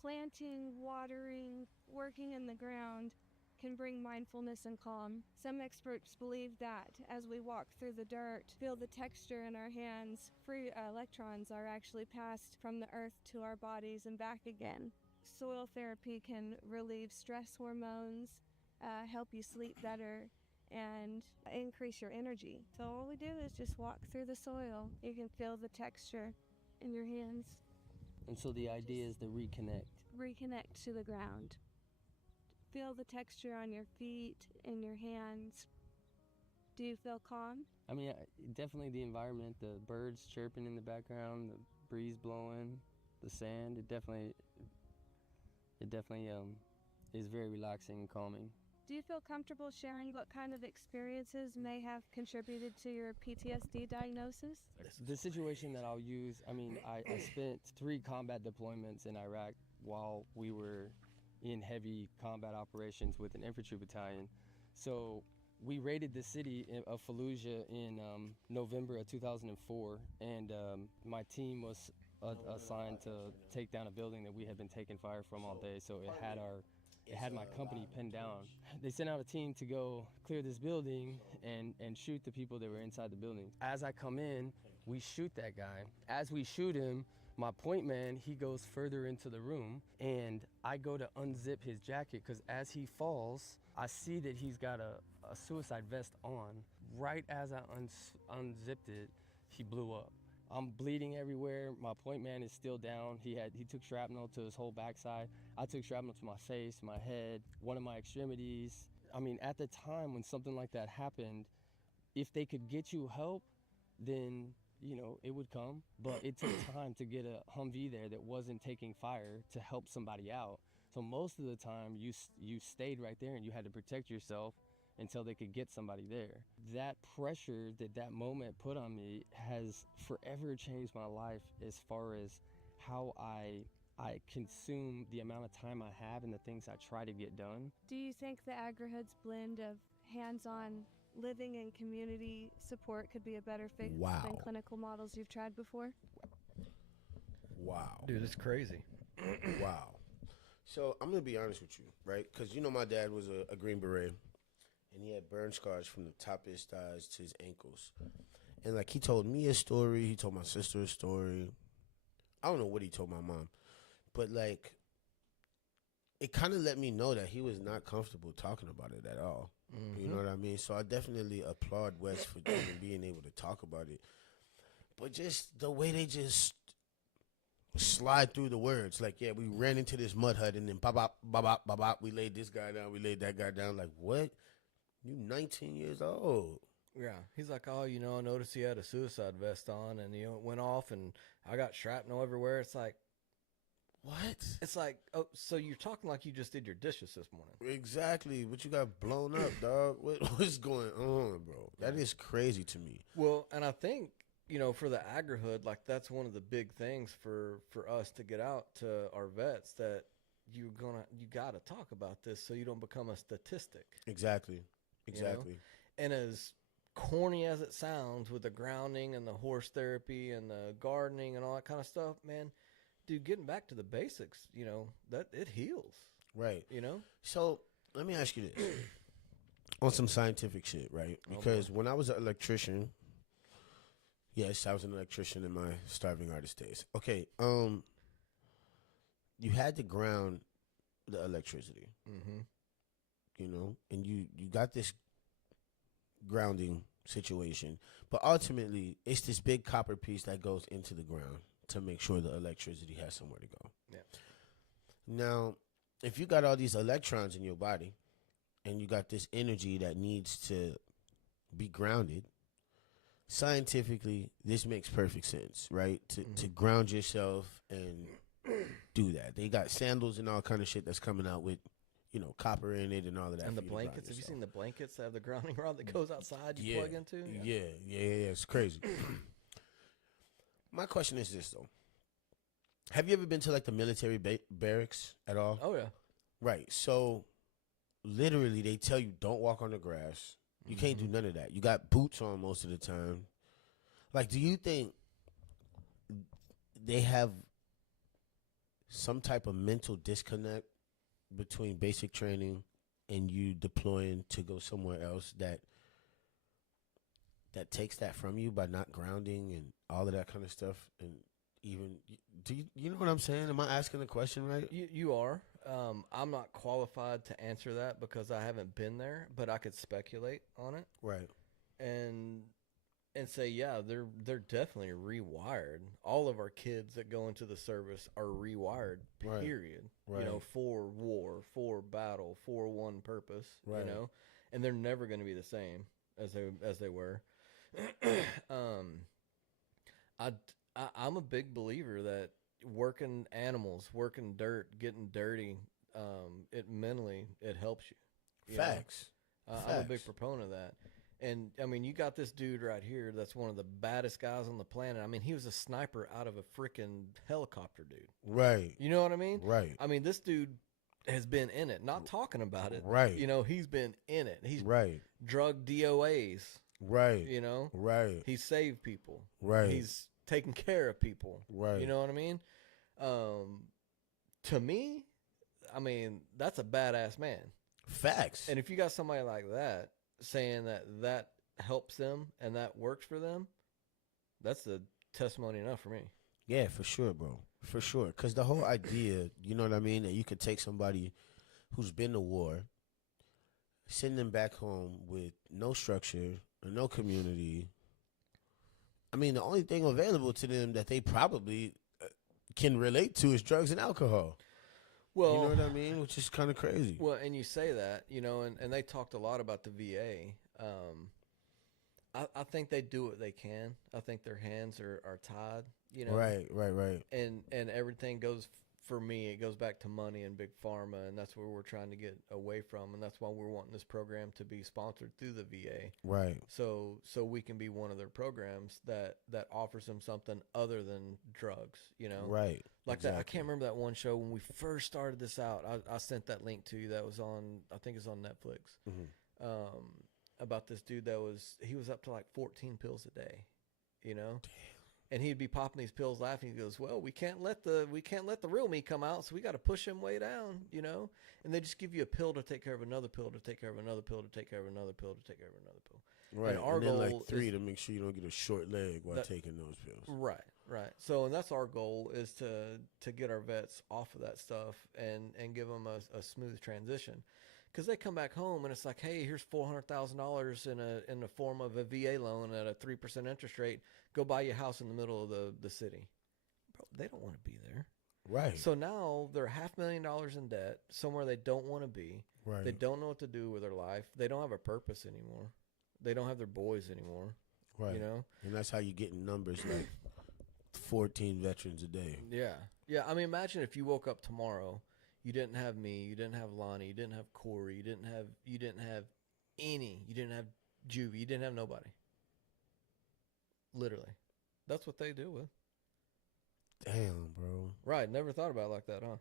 planting, watering, working in the ground can bring mindfulness and calm. Some experts believe that as we walk through the dirt, feel the texture in our hands, free electrons are actually passed from the earth to our bodies and back again. Soil therapy can relieve stress hormones, help you sleep better, and increase your energy. So all we do is just walk through the soil. You can feel the texture in your hands. And so the idea is to reconnect. Reconnect to the ground. Feel the texture on your feet and your hands. Do you feel calm? I mean, definitely the environment, the birds chirping in the background, the breeze blowing, the sand. It definitely is very relaxing and calming. Do you feel comfortable sharing what kind of experiences may have contributed to your PTSD diagnosis? The situation that I'll use, I mean, I spent 3 combat deployments in Iraq while we were in heavy combat operations with an infantry battalion. So we raided the city of Fallujah in November of 2004, and my team was assigned to take down a building that we had been taking fire from all day. So it had my company pinned down. They sent out a team to go clear this building and shoot the people that were inside the building. As I come in, we shoot that guy. As we shoot him, my point man, he goes further into the room, and I go to unzip his jacket because as he falls, I see that he's got a suicide vest on. Right as I unzipped it, he blew up. I'm bleeding everywhere. My point man is still down. He took shrapnel to his whole backside. I took shrapnel to my face, my head, one of my extremities. I mean, at the time when something like that happened, if they could get you help, then, you know, it would come. But it took time to get a Humvee there that wasn't taking fire to help somebody out. So most of the time, you stayed right there and you had to protect yourself until they could get somebody there. That pressure that moment put on me has forever changed my life as far as how I consume the amount of time I have and the things I try to get done. Do you think the AgriHoods blend of hands-on living and community support could be a better fit Wow. than clinical models you've tried before? Wow. Dude, it's crazy. Wow. So I'm gonna be honest with you, right? Because you know my dad was a Green Beret, and he had burn scars from the top of his thighs to his ankles. And like he told me a story, he told my sister a story. I don't know what he told my mom, but like it kind of let me know that he was not comfortable talking about it at all. You know what I mean? So I definitely applaud Wes for even being able to talk about it. But just the way they just slide through the words, like, yeah, we ran into this mud hut and then bop, bop, bop, bop, bop, bop, we laid this guy down, we laid that guy down. Like, what? You 19 years old. Yeah, he's like, oh, you know, I noticed he had a suicide vest on, and you know, it went off, and I got shrapnel everywhere. It's like, what? it's like, oh, so you're talking like you just did your dishes this morning. Exactly. But you got blown up, dog. What's going on, bro? That is crazy to me. Well, and I think, you know, for the AgriHood, like that's one of the big things for us to get out to our vets, that you got to talk about this so you don't become a statistic. Exactly. You know? And as corny as it sounds, with the grounding and the horse therapy and the gardening and all that kind of stuff, man, dude, getting back to the basics, you know, that it heals, Right. you know? So let me ask you this. On some scientific shit, right? Because when I was an electrician, yes, I was an electrician in my starving artist days. Okay, you had to ground the electricity, you know, and you got this grounding situation, but ultimately it's this big copper piece that goes into the ground to make sure the electricity has somewhere to go. Yeah. Now, if you got all these electrons in your body and you got this energy that needs to be grounded, scientifically, this makes perfect sense, right? To ground yourself and do that. They got sandals and all kind of shit that's coming out with, you know, copper in it and all of that. And the for you to ground blankets, have you yourself. seen the blankets that have the grounding rod that goes outside you plug into? Yeah, it's crazy. My question is this, though. Have you ever been to, like, the military barracks at all? Oh, yeah. Right. So, literally, they tell you don't walk on the grass. You can't do none of that. You got boots on most of the time. Like, do you think they have some type of mental disconnect between basic training and you deploying to go somewhere else that takes that from you by not grounding and all of that kind of stuff? And even, do you know what I'm saying? Am I asking the question right? You are. I'm not qualified to answer that because I haven't been there, but I could speculate on it Right. and say, yeah, they're definitely rewired. All of our kids that go into the service are rewired. Right. Period. Right. You know, for war, for battle, for one purpose. Right. You know, and they're never going to be the same as they were. I'm a big believer that working animals, working dirt, getting dirty, it mentally, it helps you. you know? Facts. I'm a big Facts. proponent of that. And I mean, you got this dude right here that's one of the baddest guys on the planet. I mean, he was a sniper out of a freaking helicopter, dude. Right. You know what I mean? Right. I mean, this dude has been in it, not talking about it. Right. You know, he's been in it. He's Right. drug DOAs, Right. you know? Right. He's saved people. Right. He's taken care of people. Right. You know what I mean? To me, I mean, that's a badass man. Facts. And if you got somebody like that saying that helps them and that works for them, that's the testimony enough for me. Yeah, for sure, bro. For sure. Because the whole idea, you know what I mean, that you could take somebody who's been to war, send them back home with no structure, no community. I mean, the only thing available to them that they probably can relate to is drugs and alcohol. Well, You know what I mean? Which is kind of crazy. well, and you say that, you know, and they talked a lot about the VA. I think they do what they can. I think their hands are tied, you know. Right. And everything goes, for me, it goes back to money and big pharma, and that's where we're trying to get away from, and that's why we're wanting this program to be sponsored through the VA, Right. so we can be one of their programs that offers them something other than drugs, you know. Right. Like that, I Exactly. can't remember that one show when we first started this out. I sent that link to you. That was on, I think it's on Netflix. Mhm. About this dude he was up to like 14 pills a day, you know. And he'd be popping these pills, laughing. He goes, "Well, we can't let the real me come out, so we got to push him way down, you know." And they just give you a pill to take care of another pill to take care of another pill to take care of another pill to take care of another pill. Right. our And then goal like 3 is- to make sure you don't get a short leg while That- taking those pills. Right. So, and that's our goal, is to get our vets off of that stuff and give them a smooth transition, because they come back home and it's like, hey, here's $400,000 in the form of a VA loan at a 3% interest rate. Go buy you a house in the middle of the city. Bro, they don't want to be there. Right. So now they're $500,000 in debt somewhere they don't want to be. Right. They don't know what to do with their life. They don't have a purpose anymore. They don't have their boys anymore. Right. You know. And that's how you get in numbers like 14 veterans a day. Yeah. I mean, imagine if you woke up tomorrow, you didn't have me, you didn't have Lonnie, you didn't have Corey, you didn't have you didn't have Juvie, you didn't have nobody. Literally, that's what they deal with. Damn, bro. Right? Never thought about it like that, huh?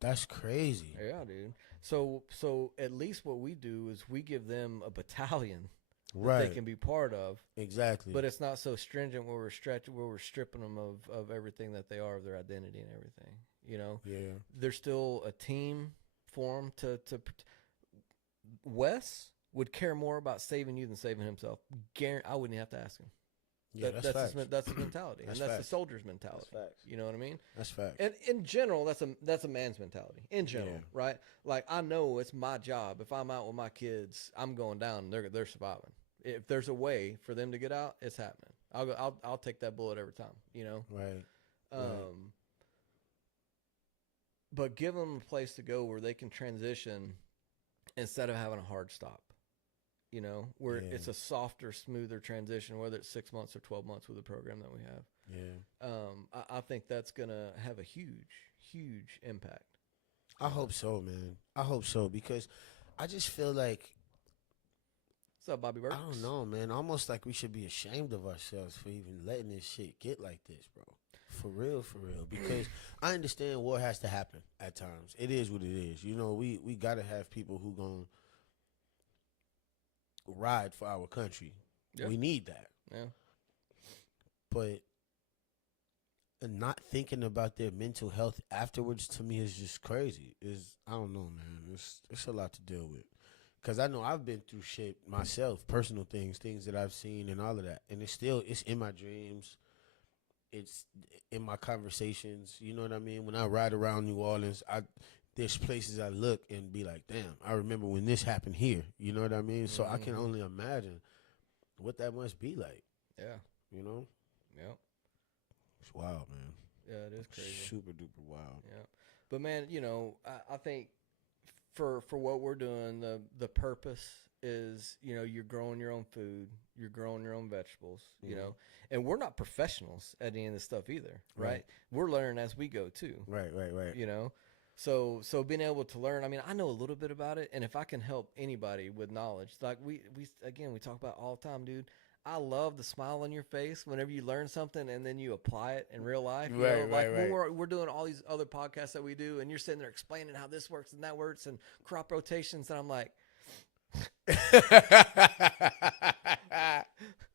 That's crazy. Yeah, dude. So at least what we do is we give them a battalion that Right. they can be part of. Exactly. But it's not so stringent where we're stripping them of everything that they are, of their identity and everything. You know, yeah. there's still a team for him to Wes would care more about saving you than saving himself. I wouldn't even have to ask him. Yeah, that's facts. That's his mentality, That's and that's facts. the soldier's mentality. That's facts. You know what I mean? That's fact. And in general, that's a man's mentality. In general, Yeah. right? Like, I know it's my job. If I'm out with my kids, I'm going down. And they're surviving. If there's a way for them to get out, it's happening. I'll take that bullet every time. You know. Right. But give them a place to go where they can transition instead of having a hard stop. You know, where Yeah. it's a softer, smoother transition, whether it's 6 months or 12 months with the program that we have. Yeah. I think that's going to have a huge impact. I hope so, man. I hope so, because I just feel like, What's up, Bobby Burks? I don't know, man. Almost like we should be ashamed of ourselves for even letting this shit get like this, bro. For real. Because I understand war has to happen at times. It is what it is. You know, we got to have people who going to ride for our country. Yeah. We need that. Yeah. But not thinking about their mental health afterwards, to me, is just crazy. I don't know, man. It's a lot to deal with. Because I know I've been through shit myself, personal things that I've seen and all of that. And it's in my dreams. It's in my conversations. You know what I mean? When I ride around New Orleans, there's places I look and be like, damn, I remember when this happened here. You know what I mean? So I can only imagine what that must be like. Yeah. You know? Yeah. It's wild, man. Yeah, it is crazy. Super duper wild. Yeah. But man, you know, I think for what we're doing, the purpose is, you know, you're growing your own food, you're growing your own vegetables, you know, and we're not professionals at any of this stuff either, right? Right. We're learning as we go too, Right. you know. So being able to learn, I mean, I know a little bit about it, and if I can help anybody with knowledge, like we talk about all the time, dude. I love the smile on your face whenever you learn something and then you apply it in real life. You know, like when we're doing all these other podcasts that we do, and you're sitting there explaining how this works and that works and crop rotations, and I'm like,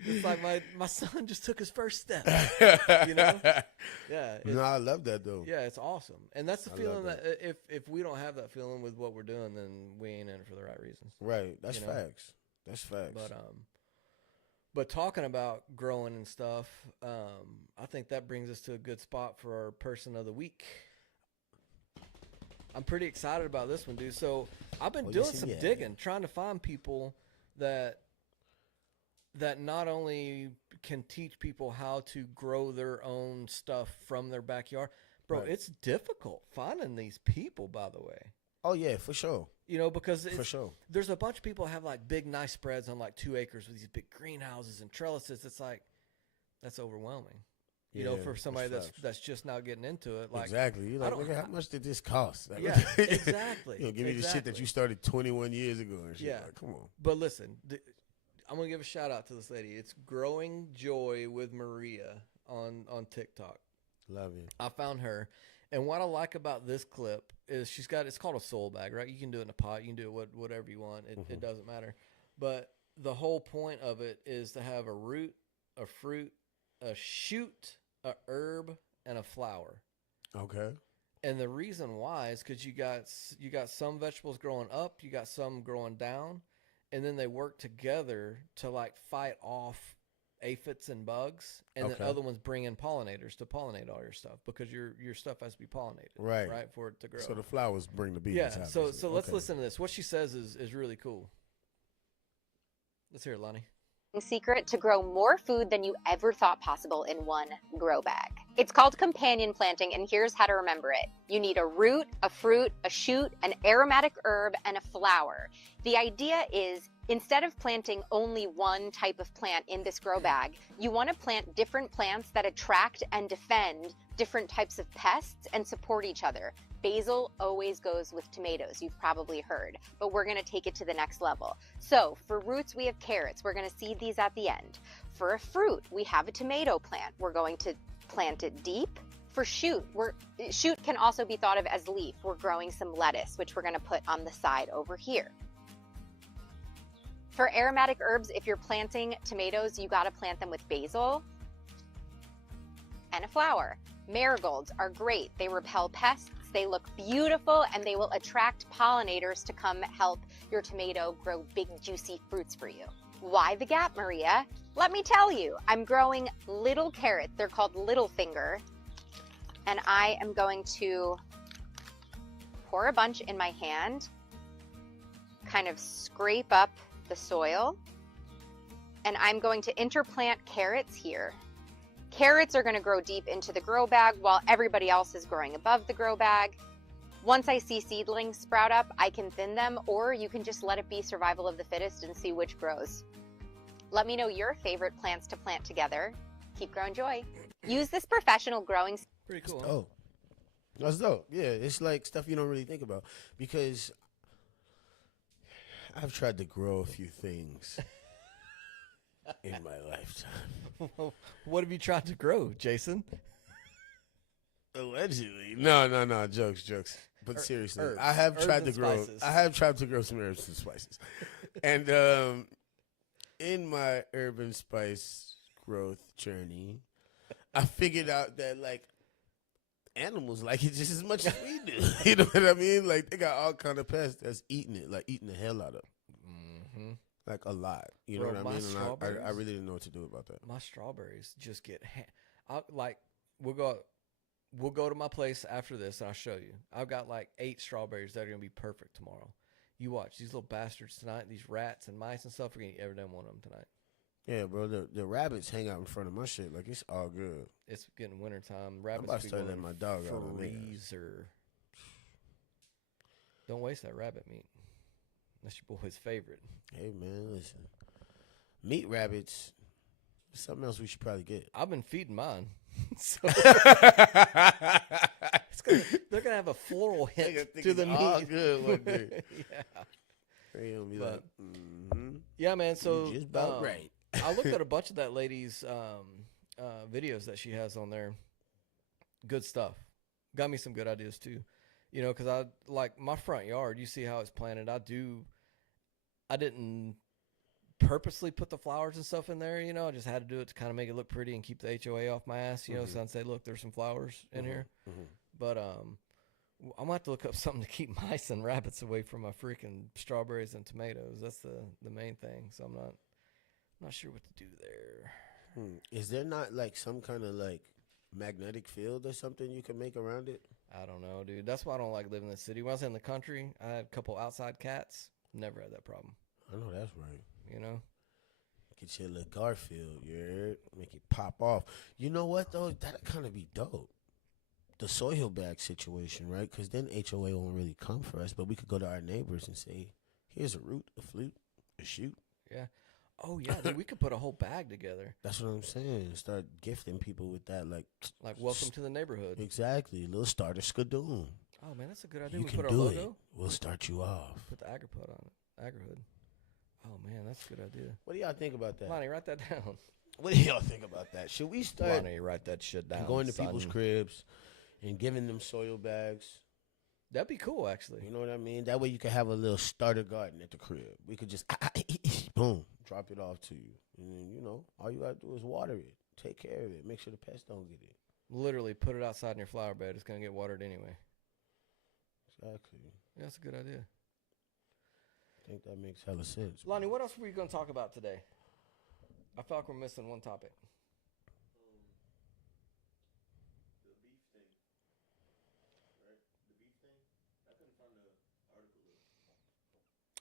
it's like my son just took his first step. You know? Yeah. No, I love that though. Yeah, it's awesome, and that's the I feeling love that if we don't have that feeling with what we're doing, then we ain't in it for the right reasons. Right. That's You know? facts. That's facts. But talking about growing and stuff, I think that brings us to a good spot for our person of the week. I'm pretty excited about this one, dude. So I've been doing some digging, trying to find people that not only can teach people how to grow their own stuff from their backyard. Bro, Right. it's difficult finding these people, by the way. Oh yeah, for sure. You know, because For sure. there's a bunch of people have like big, nice spreads on like 2 acres with these big greenhouses and trellises. It's like, that's overwhelming. You know, Yeah, for somebody facts. that's just now getting into it. Like, Exactly. You're I like, don't- nigga, how much did this cost? Like, Yeah, exactly. You know, give me the shit that exactly. you started 21 years ago and shit. Yeah. Like, come on. But listen, I'm gonna give a shout out to this lady. It's Growing Joy with Maria on TikTok. Love you. I found her, and what I like about this clip is it's called a soul bag, right? You can do it in a pot, you can do it whatever you want. It doesn't matter. But the whole point of it is to have a root, a fruit, a shoot, a herb, and a flower. Okay. And the reason why is because you got some vegetables growing up, you got some growing down, and then they work together to like fight off aphids and bugs, and Okay. then other ones bring in pollinators to pollinate all your stuff because your stuff has to be pollinated, Right. for it to grow. So the flowers bring the bees. yeah. So obviously. let's Okay. listen to this. What she says is really cool. Let's hear it, Lonnie. Secret to grow more food than you ever thought possible in one grow bag. It's called companion planting, and here's how to remember it. You need a root, a fruit, a shoot, an aromatic herb, and a flower. The idea is instead of planting only one type of plant in this grow bag, you want to plant different plants that attract and defend different types of pests and support each other. Basil always goes with tomatoes, you've probably heard, but we're gonna take it to the next level. So for roots, we have carrots. We're gonna seed these at the end. For a fruit, we have a tomato plant. We're going to plant it deep. For shoot can also be thought of as leaf. We're growing some lettuce, which we're gonna put on the side over here. For aromatic herbs, if you're planting tomatoes, you gotta plant them with basil and a flower. Marigolds are great. They repel pests, they look beautiful, and they will attract pollinators to come help your tomato grow big, juicy fruits for you. Why the gap, Maria? Let me tell you, I'm growing little carrots. They're called Little Finger. And I am going to pour a bunch in my hand, kind of scrape up the soil, and I'm going to interplant carrots here. Carrots are going to grow deep into the grow bag while everybody else is growing above the grow bag. Once I see seedlings sprout up, I can thin them, or you can just let it be survival of the fittest and see which grows. Let me know your favorite plants to plant together. Keep growing joy. Use this professional growing. Pretty cool. Huh? Oh, that's dope. Yeah, it's like stuff you don't really think about because I've tried to grow a few things in my lifetime. What have you tried to grow, Jason? Allegedly, no, jokes. But seriously, herbs. I have Herbs tried to and grow. spices. I have tried to grow some herbs and spices, and in my herb and spice growth journey, I figured out that like animals like it just as much as we do. You know what I mean? Like they got all kind of pests that's eating it, like eating the hell out of it. Mm-hmm. Like a lot. You Bro, know what my I mean? And I strawberries- really didn't know what to do about that. My strawberries just get we'll go to my place after this and I'll show you. I've got like 8 strawberries that are gonna be perfect tomorrow. You watch these little bastards tonight, these rats and mice and stuff are gonna eat every damn one of them tonight. Yeah, bro. The rabbits hang out in front of my shit. Like it's all good. It's getting wintertime. Rabbits about to be start going letting my dog out on their ass. freezer. Don't waste that rabbit meat. That's your boy's favorite. Hey man, listen. Meat rabbits. Something else we should probably get. I've been feeding mine. So They're gonna have a floral They hint gonna think to the it's all meat. good one day. Yeah. They gonna be But- like, Yeah, man. So you just about right. I looked at a bunch of that lady's videos that she has on there. Good stuff. Got me some good ideas too. You know, because I like my front yard. You see how it's planted. I didn't purposely put the flowers and stuff in there. You know, I just had to do it to kind of make it look pretty and keep the HOA off my ass. You know, so I'd say, look, there's some flowers in here. But I'm gonna have to look up something to keep mice and rabbits away from my freaking strawberries and tomatoes. That's the main thing. So I'm not sure what to do there. Is there not like some kind of like magnetic field or something you can make around it? I don't know, dude. That's why I don't like living in the city. When I was in the country, I had a couple outside cats. Never had that problem. I know that's right. You know? Get your little Garfield, you heard? Make it pop off. You know what though? That'd kind of be dope. The soil bag situation, right? Because then HOA won't really come for us, but we could go to our neighbors and say, "Here's a root, a flute, a shoot." Yeah. Oh yeah, dude, we could put a whole bag together. That's what I'm saying. Start gifting people with that, like Welcome to the neighborhood. exactly, a little starter skadoon. Oh man, that's a good idea. You We can put our do logo. it. We'll start you off. Put the Agripod on it. Agrihood. Oh man, that's a good idea. What do y'all think about that? Lonnie, write that down. What do y'all think about that? Should we start Lonnie, write that shit down. going to son. people's cribs and giving them soil bags? That'd be cool, actually. You know what I mean? That way you can have a little starter garden at the crib. We could just boom, drop it off to you. And then, you know, all you gotta do is water it. Take care of it. Make sure the pests don't get it. Literally, put it outside in your flower bed. It's gonna get watered anyway. Exactly. Yeah, that's a good idea. I think that makes hella sense. Lonnie, what else were you gonna talk about today? I feel like we're missing one topic.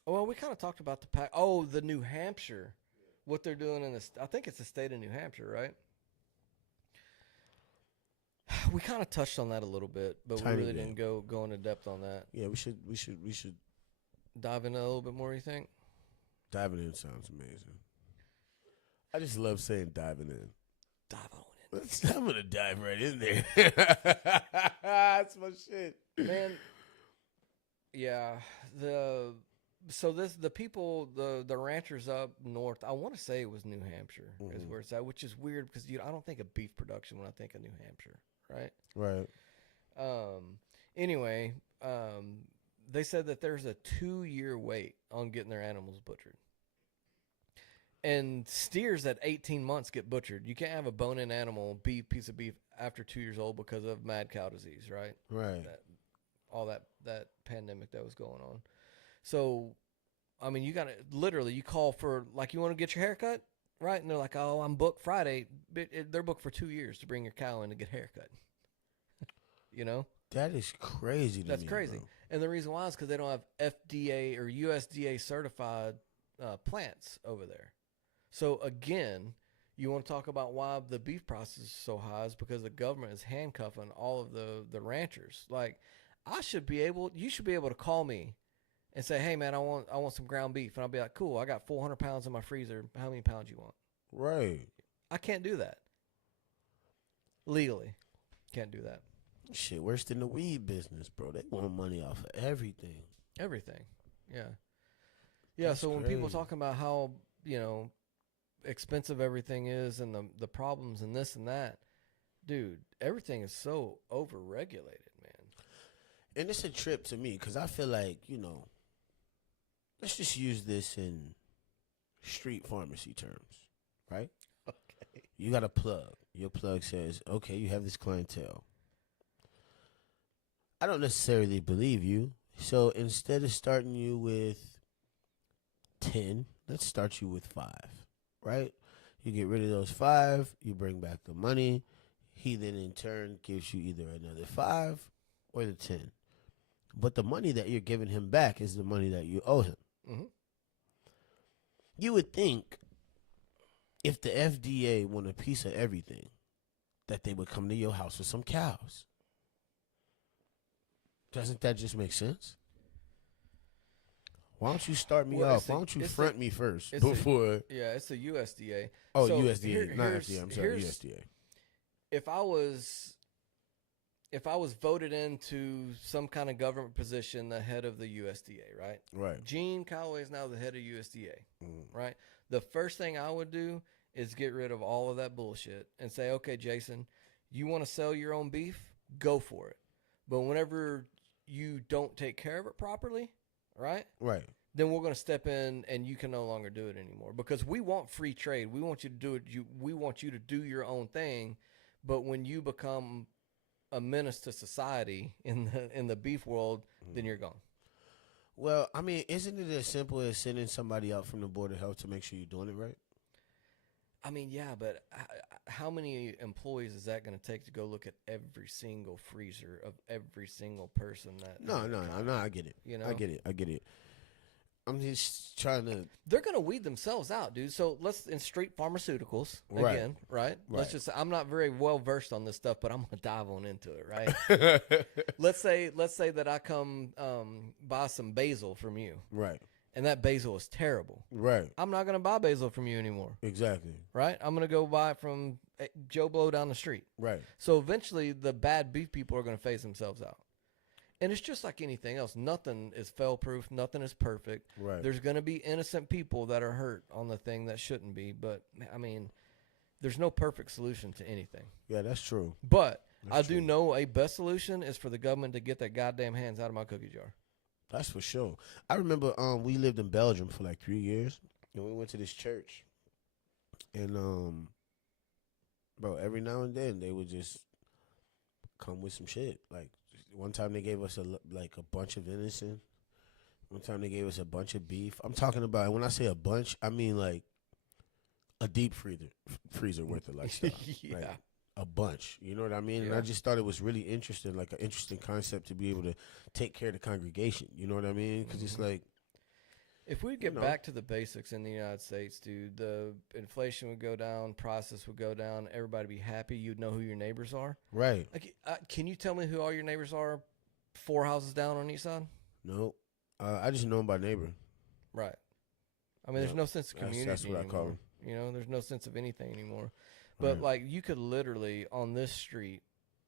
Well, we kind of talked about the pack. Oh, the New Hampshire, what they're doing in this. I think it's the state of New Hampshire, right? We kind of touched on that a little bit, but Tiny we really bit. didn't go into depth on that. Yeah, we should Dive in a little bit more. You think? diving in sounds amazing. I just love saying diving in. Dive on I'm gonna dive right in there. That's my shit. in, man. Yeah, the people, the ranchers up north. I want to say it was New Hampshire is Mhm. where it's at, which is weird because I don't think of beef production when I think of New Hampshire, right? Right. Anyway, they said that there's a 2-year wait on getting their animals butchered. And steers at 18 months get butchered. You can't have a bone-in animal, piece of beef after 2 years old because of mad cow disease, right? Right. All that pandemic that was going on. So, I mean, you got to literally, you call for, like, you want to get your hair cut, right? And they're like, oh, I'm booked Friday. They're booked for 2 years to bring your cow in to get a haircut. You know? That is crazy to That's me, crazy. bro. And the reason why is because they don't have FDA or USDA certified plants over there. So again, you want to talk about why the beef price is so high is because the government is handcuffing all of the ranchers. Like, you should be able to call me and say, hey man, I want some ground beef. And I'll be like, cool, I got 400 pounds in my freezer. How many pounds you want? Right. I can't do that. Legally. Can't do that. Shit, worse than the weed business, bro. They want money off of everything. Everything. Yeah. Yeah, That's so when people crazy. talking about how, expensive everything is and the problems and this and that, dude, everything is so overregulated, man. And it's a trip to me because I feel like, let's just use this in street pharmacy terms, right? Okay. You got a plug. Your plug says, okay, you have this clientele. I don't necessarily believe you. So instead of starting you with 10, let's start you with 5, right? You get rid of those 5, you bring back the money. He then in turn gives you either another 5 or the 10. But the money that you're giving him back is the money that you owe him. Mm-hmm. You would think if the FDA want a piece of everything, that they would come to your house with some cows. Doesn't that just make sense? Why don't you start me Well, off? Why don't you it's front me first it's a- before? Yeah, it's the USDA. Oh, So USDA, not here's- FDA. I'm sorry, here's- USDA. If I was if I was voted into some kind of government position, the head of the USDA, right? Right. Gene Calloway is now the head of USDA, Mm. right? The first thing I would do is get rid of all of that bullshit and say, okay, Jason, you want to sell your own beef? Go for it. But whenever you don't take care of it properly, right? Right. Then we're going to step in and you can no longer do it anymore because we want free trade. We want you to do it. We want you to do your own thing. But when you become a menace to society in the beef world, then you're gone. Well, I mean, isn't it as simple as sending somebody out from the Board of Health to make sure you're doing it right? I mean, yeah, but how many employees is that going to take to go look at every single freezer of every single person that? No, I get it. You know? I get it. I'm just trying to. They're going to weed themselves out, dude. So let's in street pharmaceuticals Right. again, right? Let's Right. just. I'm not very well versed on this stuff, but I'm going to dive on into it, right? let's say that I come buy some basil from you, Right. and that basil is terrible. Right. I'm not going to buy basil from you anymore, Exactly. right? I'm going to go buy it from Joe Blow down the street. Right. So eventually, the bad beef people are going to phase themselves out. And it's just like anything else. Nothing is fail-proof. Nothing is perfect. Right. There's going to be innocent people that are hurt on the thing that shouldn't be. But, I mean, there's no perfect solution to anything. Yeah, that's true. But That's I do true. know a best solution is for the government to get their goddamn hands out of my cookie jar. That's for sure. I remember we lived in Belgium for like 3 years, and we went to this church, and bro, every now and then they would just come with some shit. Like one time they gave us a bunch of venison. One time they gave us a bunch of beef. I'm talking about, when I say a bunch, I mean like a deep freezer worth of like stuff. Yeah. Like, a bunch, you know what I mean? And I Yeah. just thought it was really interesting, like an interesting concept to be able to take care of the congregation. You know what I mean? Because it's like, If we get know. back to the basics in the United States, dude, the inflation would go down, prices would go down, everybody would be happy. You'd know who your neighbors are. right? Like, can you tell me who all your neighbors are 4 houses down on each side? No, I just know him by neighbor. Right. I mean, there's Yeah. no sense of community That's what I anymore. call 'em. You know, there's no sense of anything anymore. But, Right. like, you could literally, on this street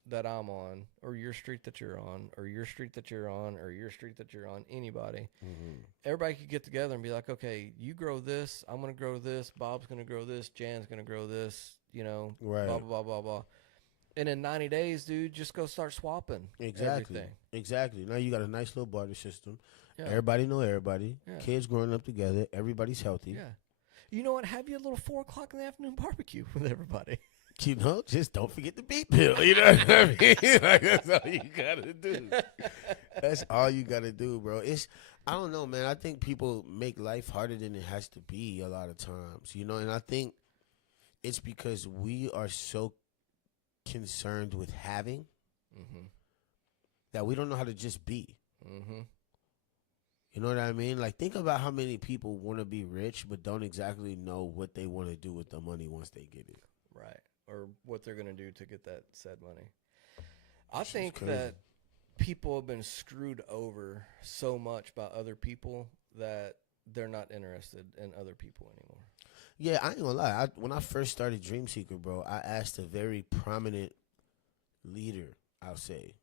that I'm on, or your street that you're on, or your street that you're on, or your street that you're on, anybody, everybody could get together and be like, okay, you grow this, I'm going to grow this, Bob's going to grow this, Jan's going to grow this, you know, Right. blah, blah, blah, blah, blah. And in 90 days, dude, just go start swapping Exactly. everything. Exactly. Now you got a nice little barter system. Yeah. Everybody know everybody. Yeah. Kids growing up together. Everybody's healthy. Yeah. You know what? Have you a little 4 o'clock in the afternoon barbecue with everybody. You know, just don't forget the beat bill. You know what I mean? Like, that's all you gotta do. That's all you gotta do, bro. I don't know, man. I think people make life harder than it has to be a lot of times, you know. And I think it's because we are so concerned with having Mm-hmm. that we don't know how to just be. Mm-hmm. You know what I mean? Like, think about how many people want to be rich but don't exactly know what they want to do with the money once they get it. Right. Or what they're going to do to get that said money. I Shit's think crazy. that people have been screwed over so much by other people that they're not interested in other people anymore. Yeah, I ain't gonna lie. When I first started Dream Seeker, bro, I asked a very prominent leader, I'll say,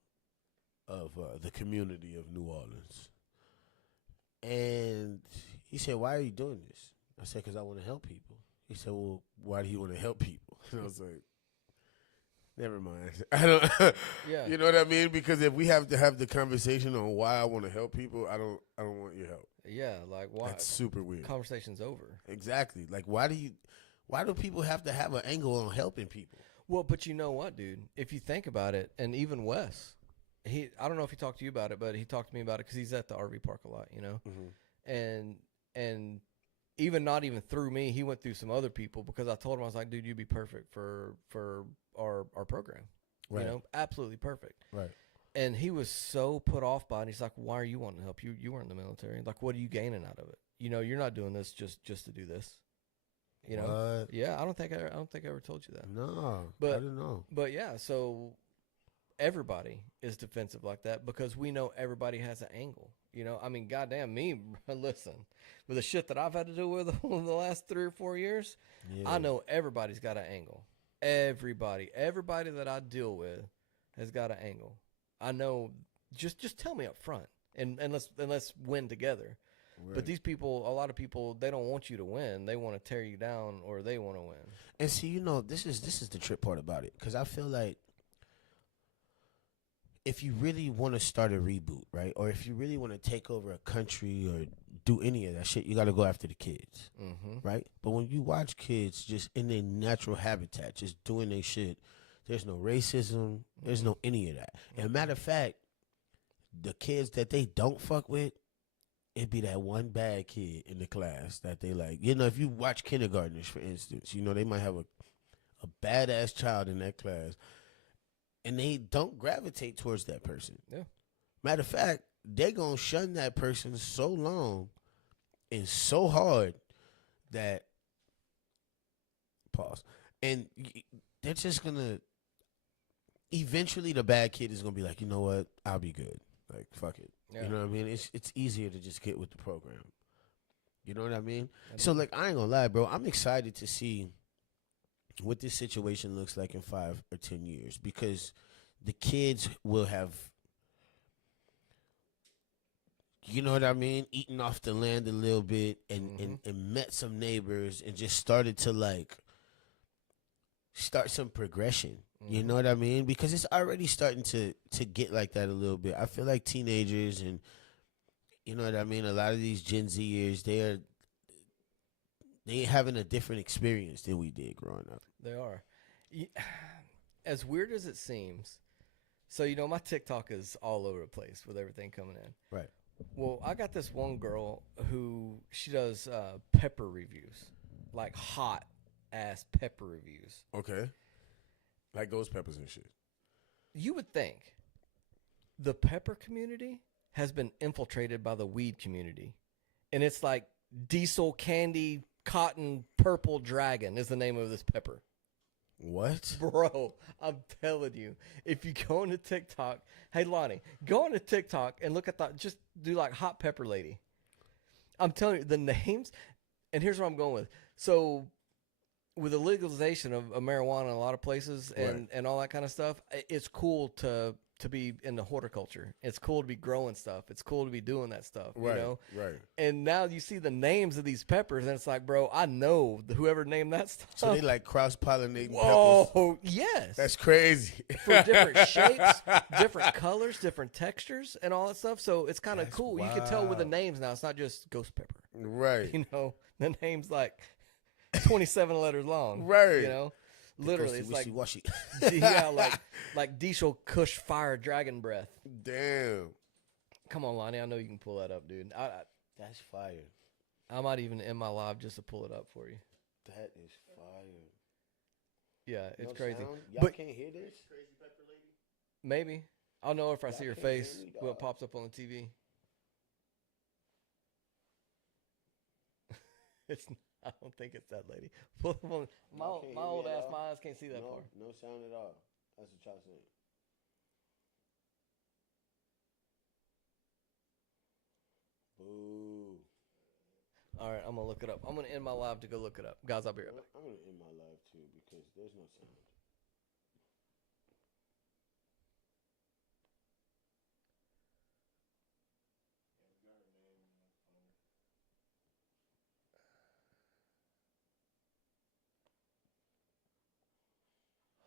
of the community of New Orleans. And he said, "Why are you doing this?" I said, "Because I want to help people." He said, "Well, why do you want to help people?" And I was like, "Never mind." I don't. Yeah. You know what I mean? Because if we have to have the conversation on why I want to help people, I don't want your help. Yeah, like why? That's super weird. Conversation's over. Exactly. Like, why do people have to have an angle on helping people? Well, but you know what, dude? If you think about it, and even Wes, I don't know if he talked to you about it, but he talked to me about it because he's at the RV park a lot, you know? And even not even through me, he went through some other people because I told him, I was like, dude, you'd be perfect for our program. Right. You know, absolutely perfect. Right. And he was so put off by it. He's like, why are you wanting to help? You weren't in the military. Like, what are you gaining out of it? You know, you're not doing this just to do this. You know? What? Yeah, I don't think I ever told you that. No, But- I don't know. But yeah, so everybody is defensive like that because we know everybody has an angle. You know, I mean, goddamn me, listen, with the shit that I've had to deal with over the last 3 or 4 years, Yeah. I know everybody's got an angle. Everybody that I deal with has got an angle. I know. Just tell me up front, and let's win together. Right. But these people, a lot of people, they don't want you to win. They want to tear you down, or they want to win. And see, you know, this is the trip part about it, because I feel like if you really want to start a reboot, right, or if you really want to take over a country or do any of that shit, you got to go after the kids, right? But when you watch kids just in their natural habitat, just doing their shit, there's no racism, there's no any of that. And matter of fact, the kids that they don't fuck with, it'd be that one bad kid in the class that they like. You know, if you watch kindergartners, for instance, you know, they might have a badass child in that class, and they don't gravitate towards that person. Yeah. Matter of fact, they gonna shun that person so long and so hard that pause, and they're just gonna. Eventually, the bad kid is gonna be like, you know what, I'll be good. Like, fuck it. Yeah. You know what I mean? It's easier to just get with the program. You know what I mean? So, like, I ain't gonna lie, bro. I'm excited to see what this situation looks like in 5 or 10 years, because the kids will have, you know what I mean, eaten off the land a little bit and met some neighbors and just started to, like, start some progression. You know what I mean? Because it's already starting to get like that a little bit. I feel like teenagers and, you know what I mean, a lot of these Gen Zers, they having a different experience than we did growing up. They are. As weird as it seems, so, you know, my TikTok is all over the place with everything coming in. Right. Well, I got this one girl who, she does pepper reviews, like hot ass pepper reviews. Okay. Like ghost peppers and shit. You would think the pepper community has been infiltrated by the weed community. And it's like Diesel Candy Cotton Purple Dragon is the name of this pepper. What? Bro, I'm telling you, if you go into TikTok, hey Lonnie, go into TikTok and look at just do like hot pepper lady. I'm telling you, the names, and here's where I'm going with. So, with the legalization of marijuana in a lot of places and all that kind of stuff, it's cool to be in the horticulture. It's cool to be growing stuff. It's cool to be doing that stuff, Right, you know? right. And now you see the names of these peppers, and it's like, bro, I know whoever named that stuff. So they like cross-pollinating peppers. Whoa, yes. That's crazy. For different shapes, different colors, different textures, and all that stuff. So it's kind of That's cool. You can tell with the wild. names now. It's not just ghost pepper. Right. You know, the name's like 27 letters long. Right. You know, literally, it's like wishy-washy. yeah, like Diesel Kush Fire Dragon Breath. Damn. Come on, Lonnie, I know you can pull that up, dude. That's fire. I might even end my live just to pull it up for you. That is fire. Yeah, it's No crazy. sound? Y'all But can't hear this? maybe I'll know if I see Y'all your can't hear face me, when it dog. pops up on the TV. It's. I don't think it's that lady. Pull up on- my Y'all can't my hear me old at ass, all? my eyes can't see that far. No sound at all. That's what y'all saying. Boo. All right, I'm gonna look it up. I'm gonna end my live to go look it up, guys. I'll be right back. I'm gonna end my live too because there's no sound.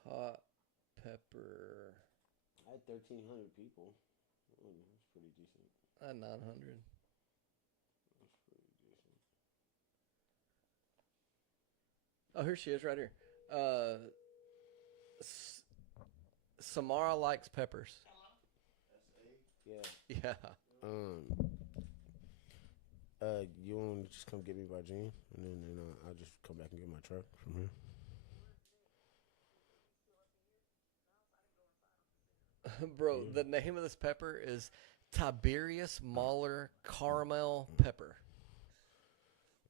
Hot pepper. I had 1,300 people. That's pretty decent. 900. That's pretty decent. Oh, here she is, right here. Samara likes peppers. Yeah. Yeah. You want to just come get me by Gene, and then I'll just come back and get my truck from here. Bro, the name of this pepper is Tiberius Mahler Caramel Pepper.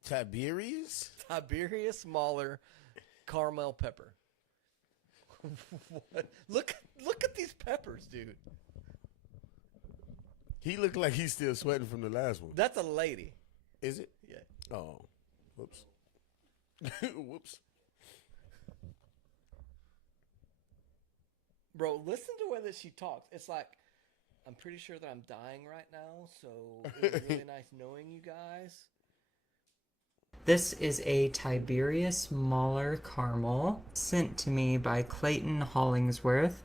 Tiberius? Tiberius Mahler Caramel Pepper. What? Look at these peppers, dude. He looked like he's still sweating from the last one. That's a lady. Is it? Yeah. Oh, whoops. Whoops. Bro, listen to the way that she talks. It's like, I'm pretty sure that I'm dying right now, so it was really nice knowing you guys. This is a Tiberius Mahler caramel sent to me by Clayton Hollingsworth.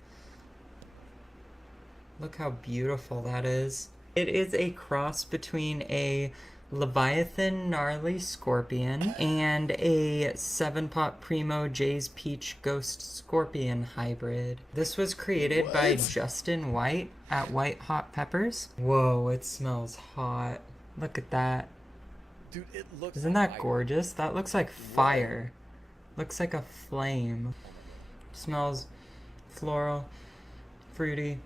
Look how beautiful that is. It is a cross between a Leviathan Gnarly Scorpion and a 7-Pot Primo Jay's Peach Ghost Scorpion hybrid. This was created by Justin White at White Hot Peppers. Whoa, it smells hot. Look at that. Dude, it looks Isn't that fire. gorgeous? That looks like fire. Looks like a flame. Smells floral, fruity,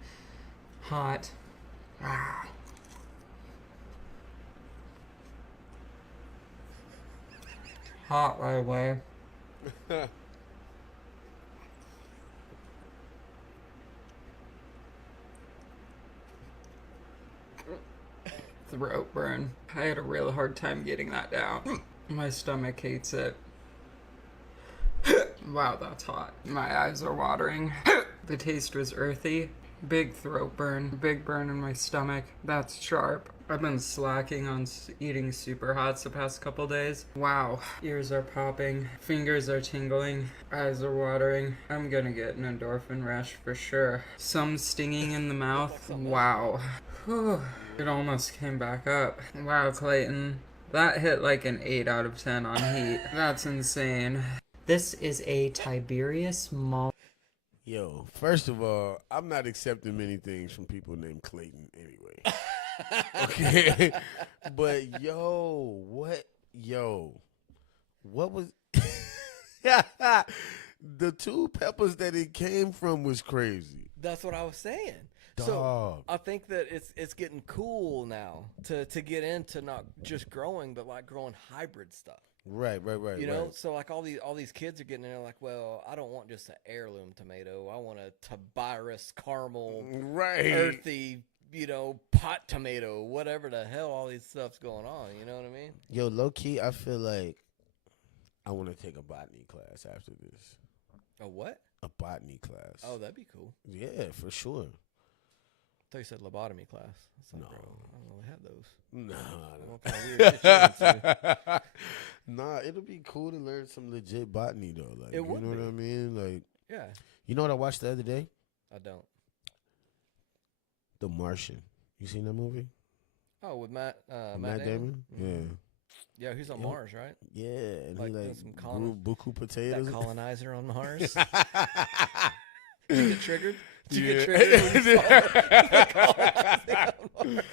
hot. Ah. Hot right away. Throat burn. I had a real hard time getting that down. My stomach hates it. Wow, that's hot. My eyes are watering. The taste was earthy. Big throat burn. Big burn in my stomach. That's sharp. I've been slacking on eating super hots the past couple days. Wow. Ears are popping. Fingers are tingling. Eyes are watering. I'm gonna get an endorphin rush for sure. Some stinging in the mouth. Wow. Whew. It almost came back up. Wow, Clayton. That hit like an 8 out of 10 on heat. That's insane. This is a Tiberius Mahler. Yo, first of all, I'm not accepting many things from people named Clayton anyway. Okay? But what was the two peppers that it came from was crazy. That's what I was saying. Dog. So I think that it's getting cool now to get into not just growing, but like growing hybrid stuff. Right. You know, right. so like all these kids are getting in there like, well, I don't want just an heirloom tomato. I want a Tiberius caramel, Right. earthy, pot tomato, whatever the hell all these stuff's going on. You know what I mean? Yo, low key, I feel like I want to take a botany class after this. A what? A botany class. Oh, that'd be cool. Yeah, for sure. I thought you said lobotomy class. It's like, No. bro, I don't know they have those. Nah. What kind of weird shit you into? Nah, it'll be cool to learn some legit botany though. Like, It you would know be. what I mean? Like, Yeah, you know what I watched the other day? I don't. The Martian. You seen that movie? Oh, with Matt Matt Damon? Mhm. Yeah, he's on Yep. Mars, right? Yeah. Yeah, and Like he doing like some grew buku potatoes. That colonizer on Mars. Did you get triggered? Did you Yeah. get triggered when you saw the colonizing on Mars?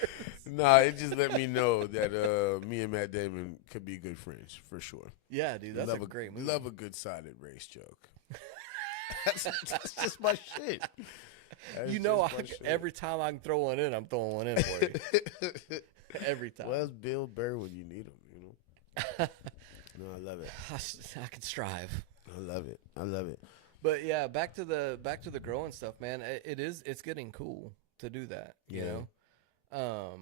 Nah, it just let me know that me and Matt Damon could be good friends for sure. Yeah, dude, that's love a great movie. Love a good solid race joke. that's just my shit. That's You know, just my shit. every time I can throw one in, I'm throwing one in for you. Every time. Well, it's Bill Burr when you need him, you know. No, I love it. I can strive. I love it. But yeah, back to the growing stuff, man. It's getting cool to do that. You Yeah. know,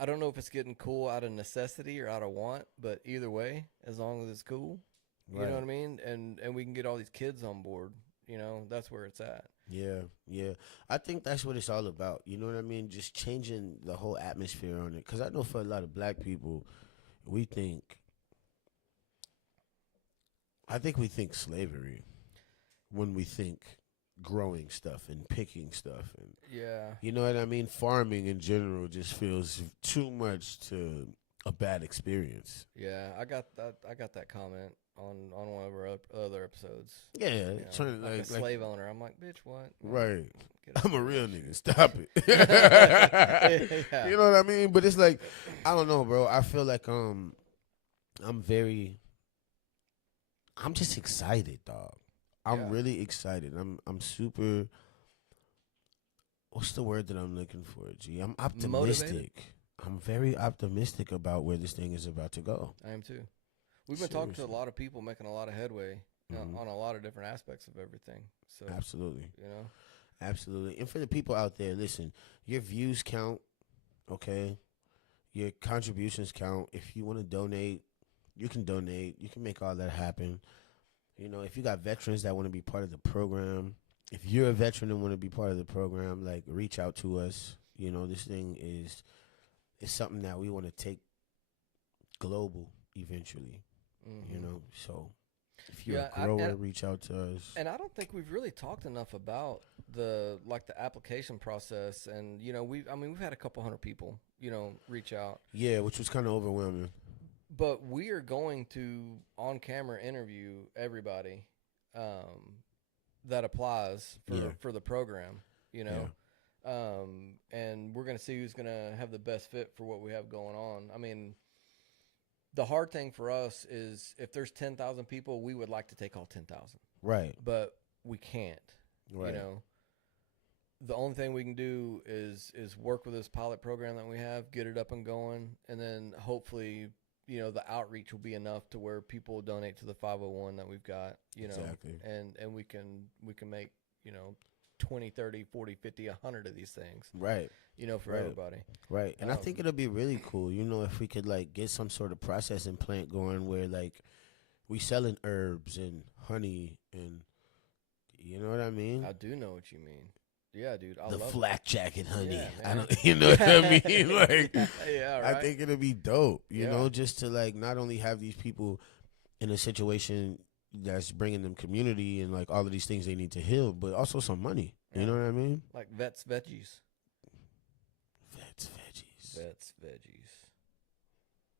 I don't know if it's getting cool out of necessity or out of want, but either way, as long as it's cool, you know what I mean. And we can get all these kids on board. You know, that's where it's at. Yeah. I think that's what it's all about. You know what I mean? Just changing the whole atmosphere on it. Because I know for a lot of black people, we think slavery when we think growing stuff and picking stuff. And Yeah. you know what I mean? Farming in general just feels too much to a bad experience. Yeah, I got that comment on one of our other episodes. Yeah, You know, trying to like a slave owner. I'm like, bitch, what? right. Get I'm a over real that nigga. shit." Stop it. Yeah. You know what I mean? But it's like, I don't know, bro. I feel like I'm just excited, dog. I'm Yeah. really excited. I'm super. What's the word that I'm looking for? G. I'm optimistic. Motivated? I'm very optimistic about where this thing is about to go. I am too. We've been talking to a Seriously. lot of people, making a lot of headway Mhm. on a lot of different aspects of everything. So Absolutely. you know, Absolutely. And for the people out there, listen, your views count, okay? Your contributions count. If you want to donate, you can donate. You can make all that happen. You know, if you got veterans that want to be part of the program, if you're a veteran and want to be part of the program, like reach out to us. You know, this thing is something that we want to take global eventually. Mhm. You know, so if you're Yeah, a grower, reach out to us. And I don't think we've really talked enough about the application process. And we've had a couple hundred people reach out, Yeah, which was kind of overwhelming. but we are going to on camera interview everybody that applies for the program. And we're going to see who's going to have the best fit for what we have going on. I mean, the hard thing for us is if there's 10,000 people, we would like to take all 10,000, Right. but we can't. Right. The only thing we can do is work with this pilot program that we have, get it up and going, and then hopefully, the outreach will be enough to where people will donate to the 501 that we've got, Exactly. and we can make, 20, 30, 40, 50, 100 of these things, Right. for Right. everybody. Right. And I think it'll be really cool, if we could like get some sort of processing plant going where like we selling herbs and honey and you know what I mean? I do know what you mean. Yeah, dude. I The love flak jacket honey. Yeah, I man. don't, you know what I mean? Like, yeah, right. I think it'll be dope, you Yeah. know, just to like not only have these people in a situation that's bringing them community and like all of these things they need to heal, but also some money. You Yeah. know what I mean? Like Vets Veggies. Vets veggies. Vets Veggies.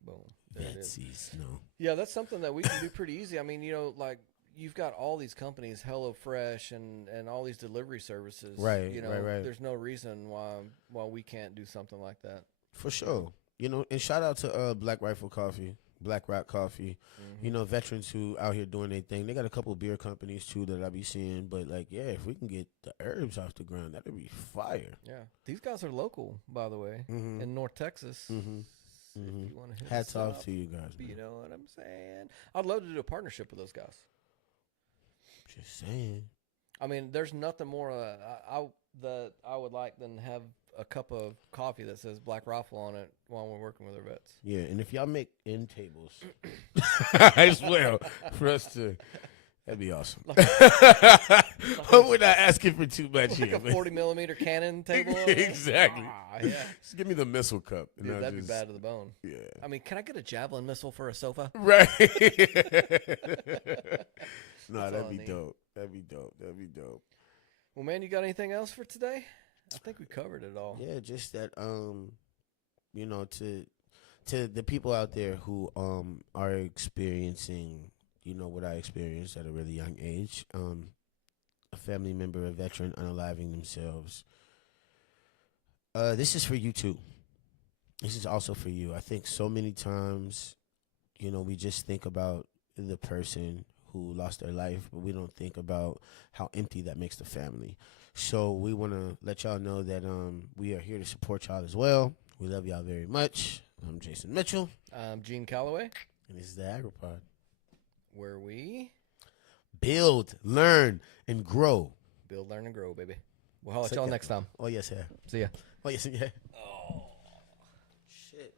Boom. There it is. Vetsies. No. Yeah, that's something that we can do pretty easy. I mean, like you've got all these companies, HelloFresh and all these delivery services. Right, right. There's no reason why we can't do something like that. For sure. And shout out to Black Rifle Coffee, Black Rock Coffee. Mhm. Veterans who out here doing their thing. They got a couple beer companies too that I be seeing. But like, yeah, if we can get the herbs off the ground, that'd be fire. Yeah. These guys are local, by the way, Mm-hmm. in North Texas. Mm-hmm. If Mhm. you want to hit Hats us off up, to you guys. you Man. know what I'm saying? I'd love to do a partnership with those guys. Just saying. I mean, there's nothing more that I would like than have a cup of coffee that says Black Rifle on it while we're working with our vets. Yeah, and if y'all make end tables as well for us to, that'd be awesome. But we're not asking for too much Like here. a 40mm cannon table. Exactly. Yeah. Just give me the missile cup. And Dude, I'll that'd be just- bad to the bone. Yeah. I mean, can I get a javelin missile for a sofa? Right. No, That's all that'd I be need. dope. That'd be dope. That'd be dope. Well, man, you got anything else for today? I think we covered it all. Yeah, just that to the people out there who are experiencing, what I experienced at a really young age, a family member, a veteran unaliving themselves. This is for you too. This is also for you. I think so many times, we just think about the person who lost their life, but we don't think about how empty that makes the family. So we want to let y'all know that we are here to support y'all as well. We love y'all very much. I'm Jason Mitchell, I'm Gene Calloway, and this is the AgriPod. where we Build, learn, and grow. build, learn, and grow, baby. We'll holler at Take y'all care. next time. Oh, yes, yeah. See ya. Oh, yes, yeah. Oh. Shit.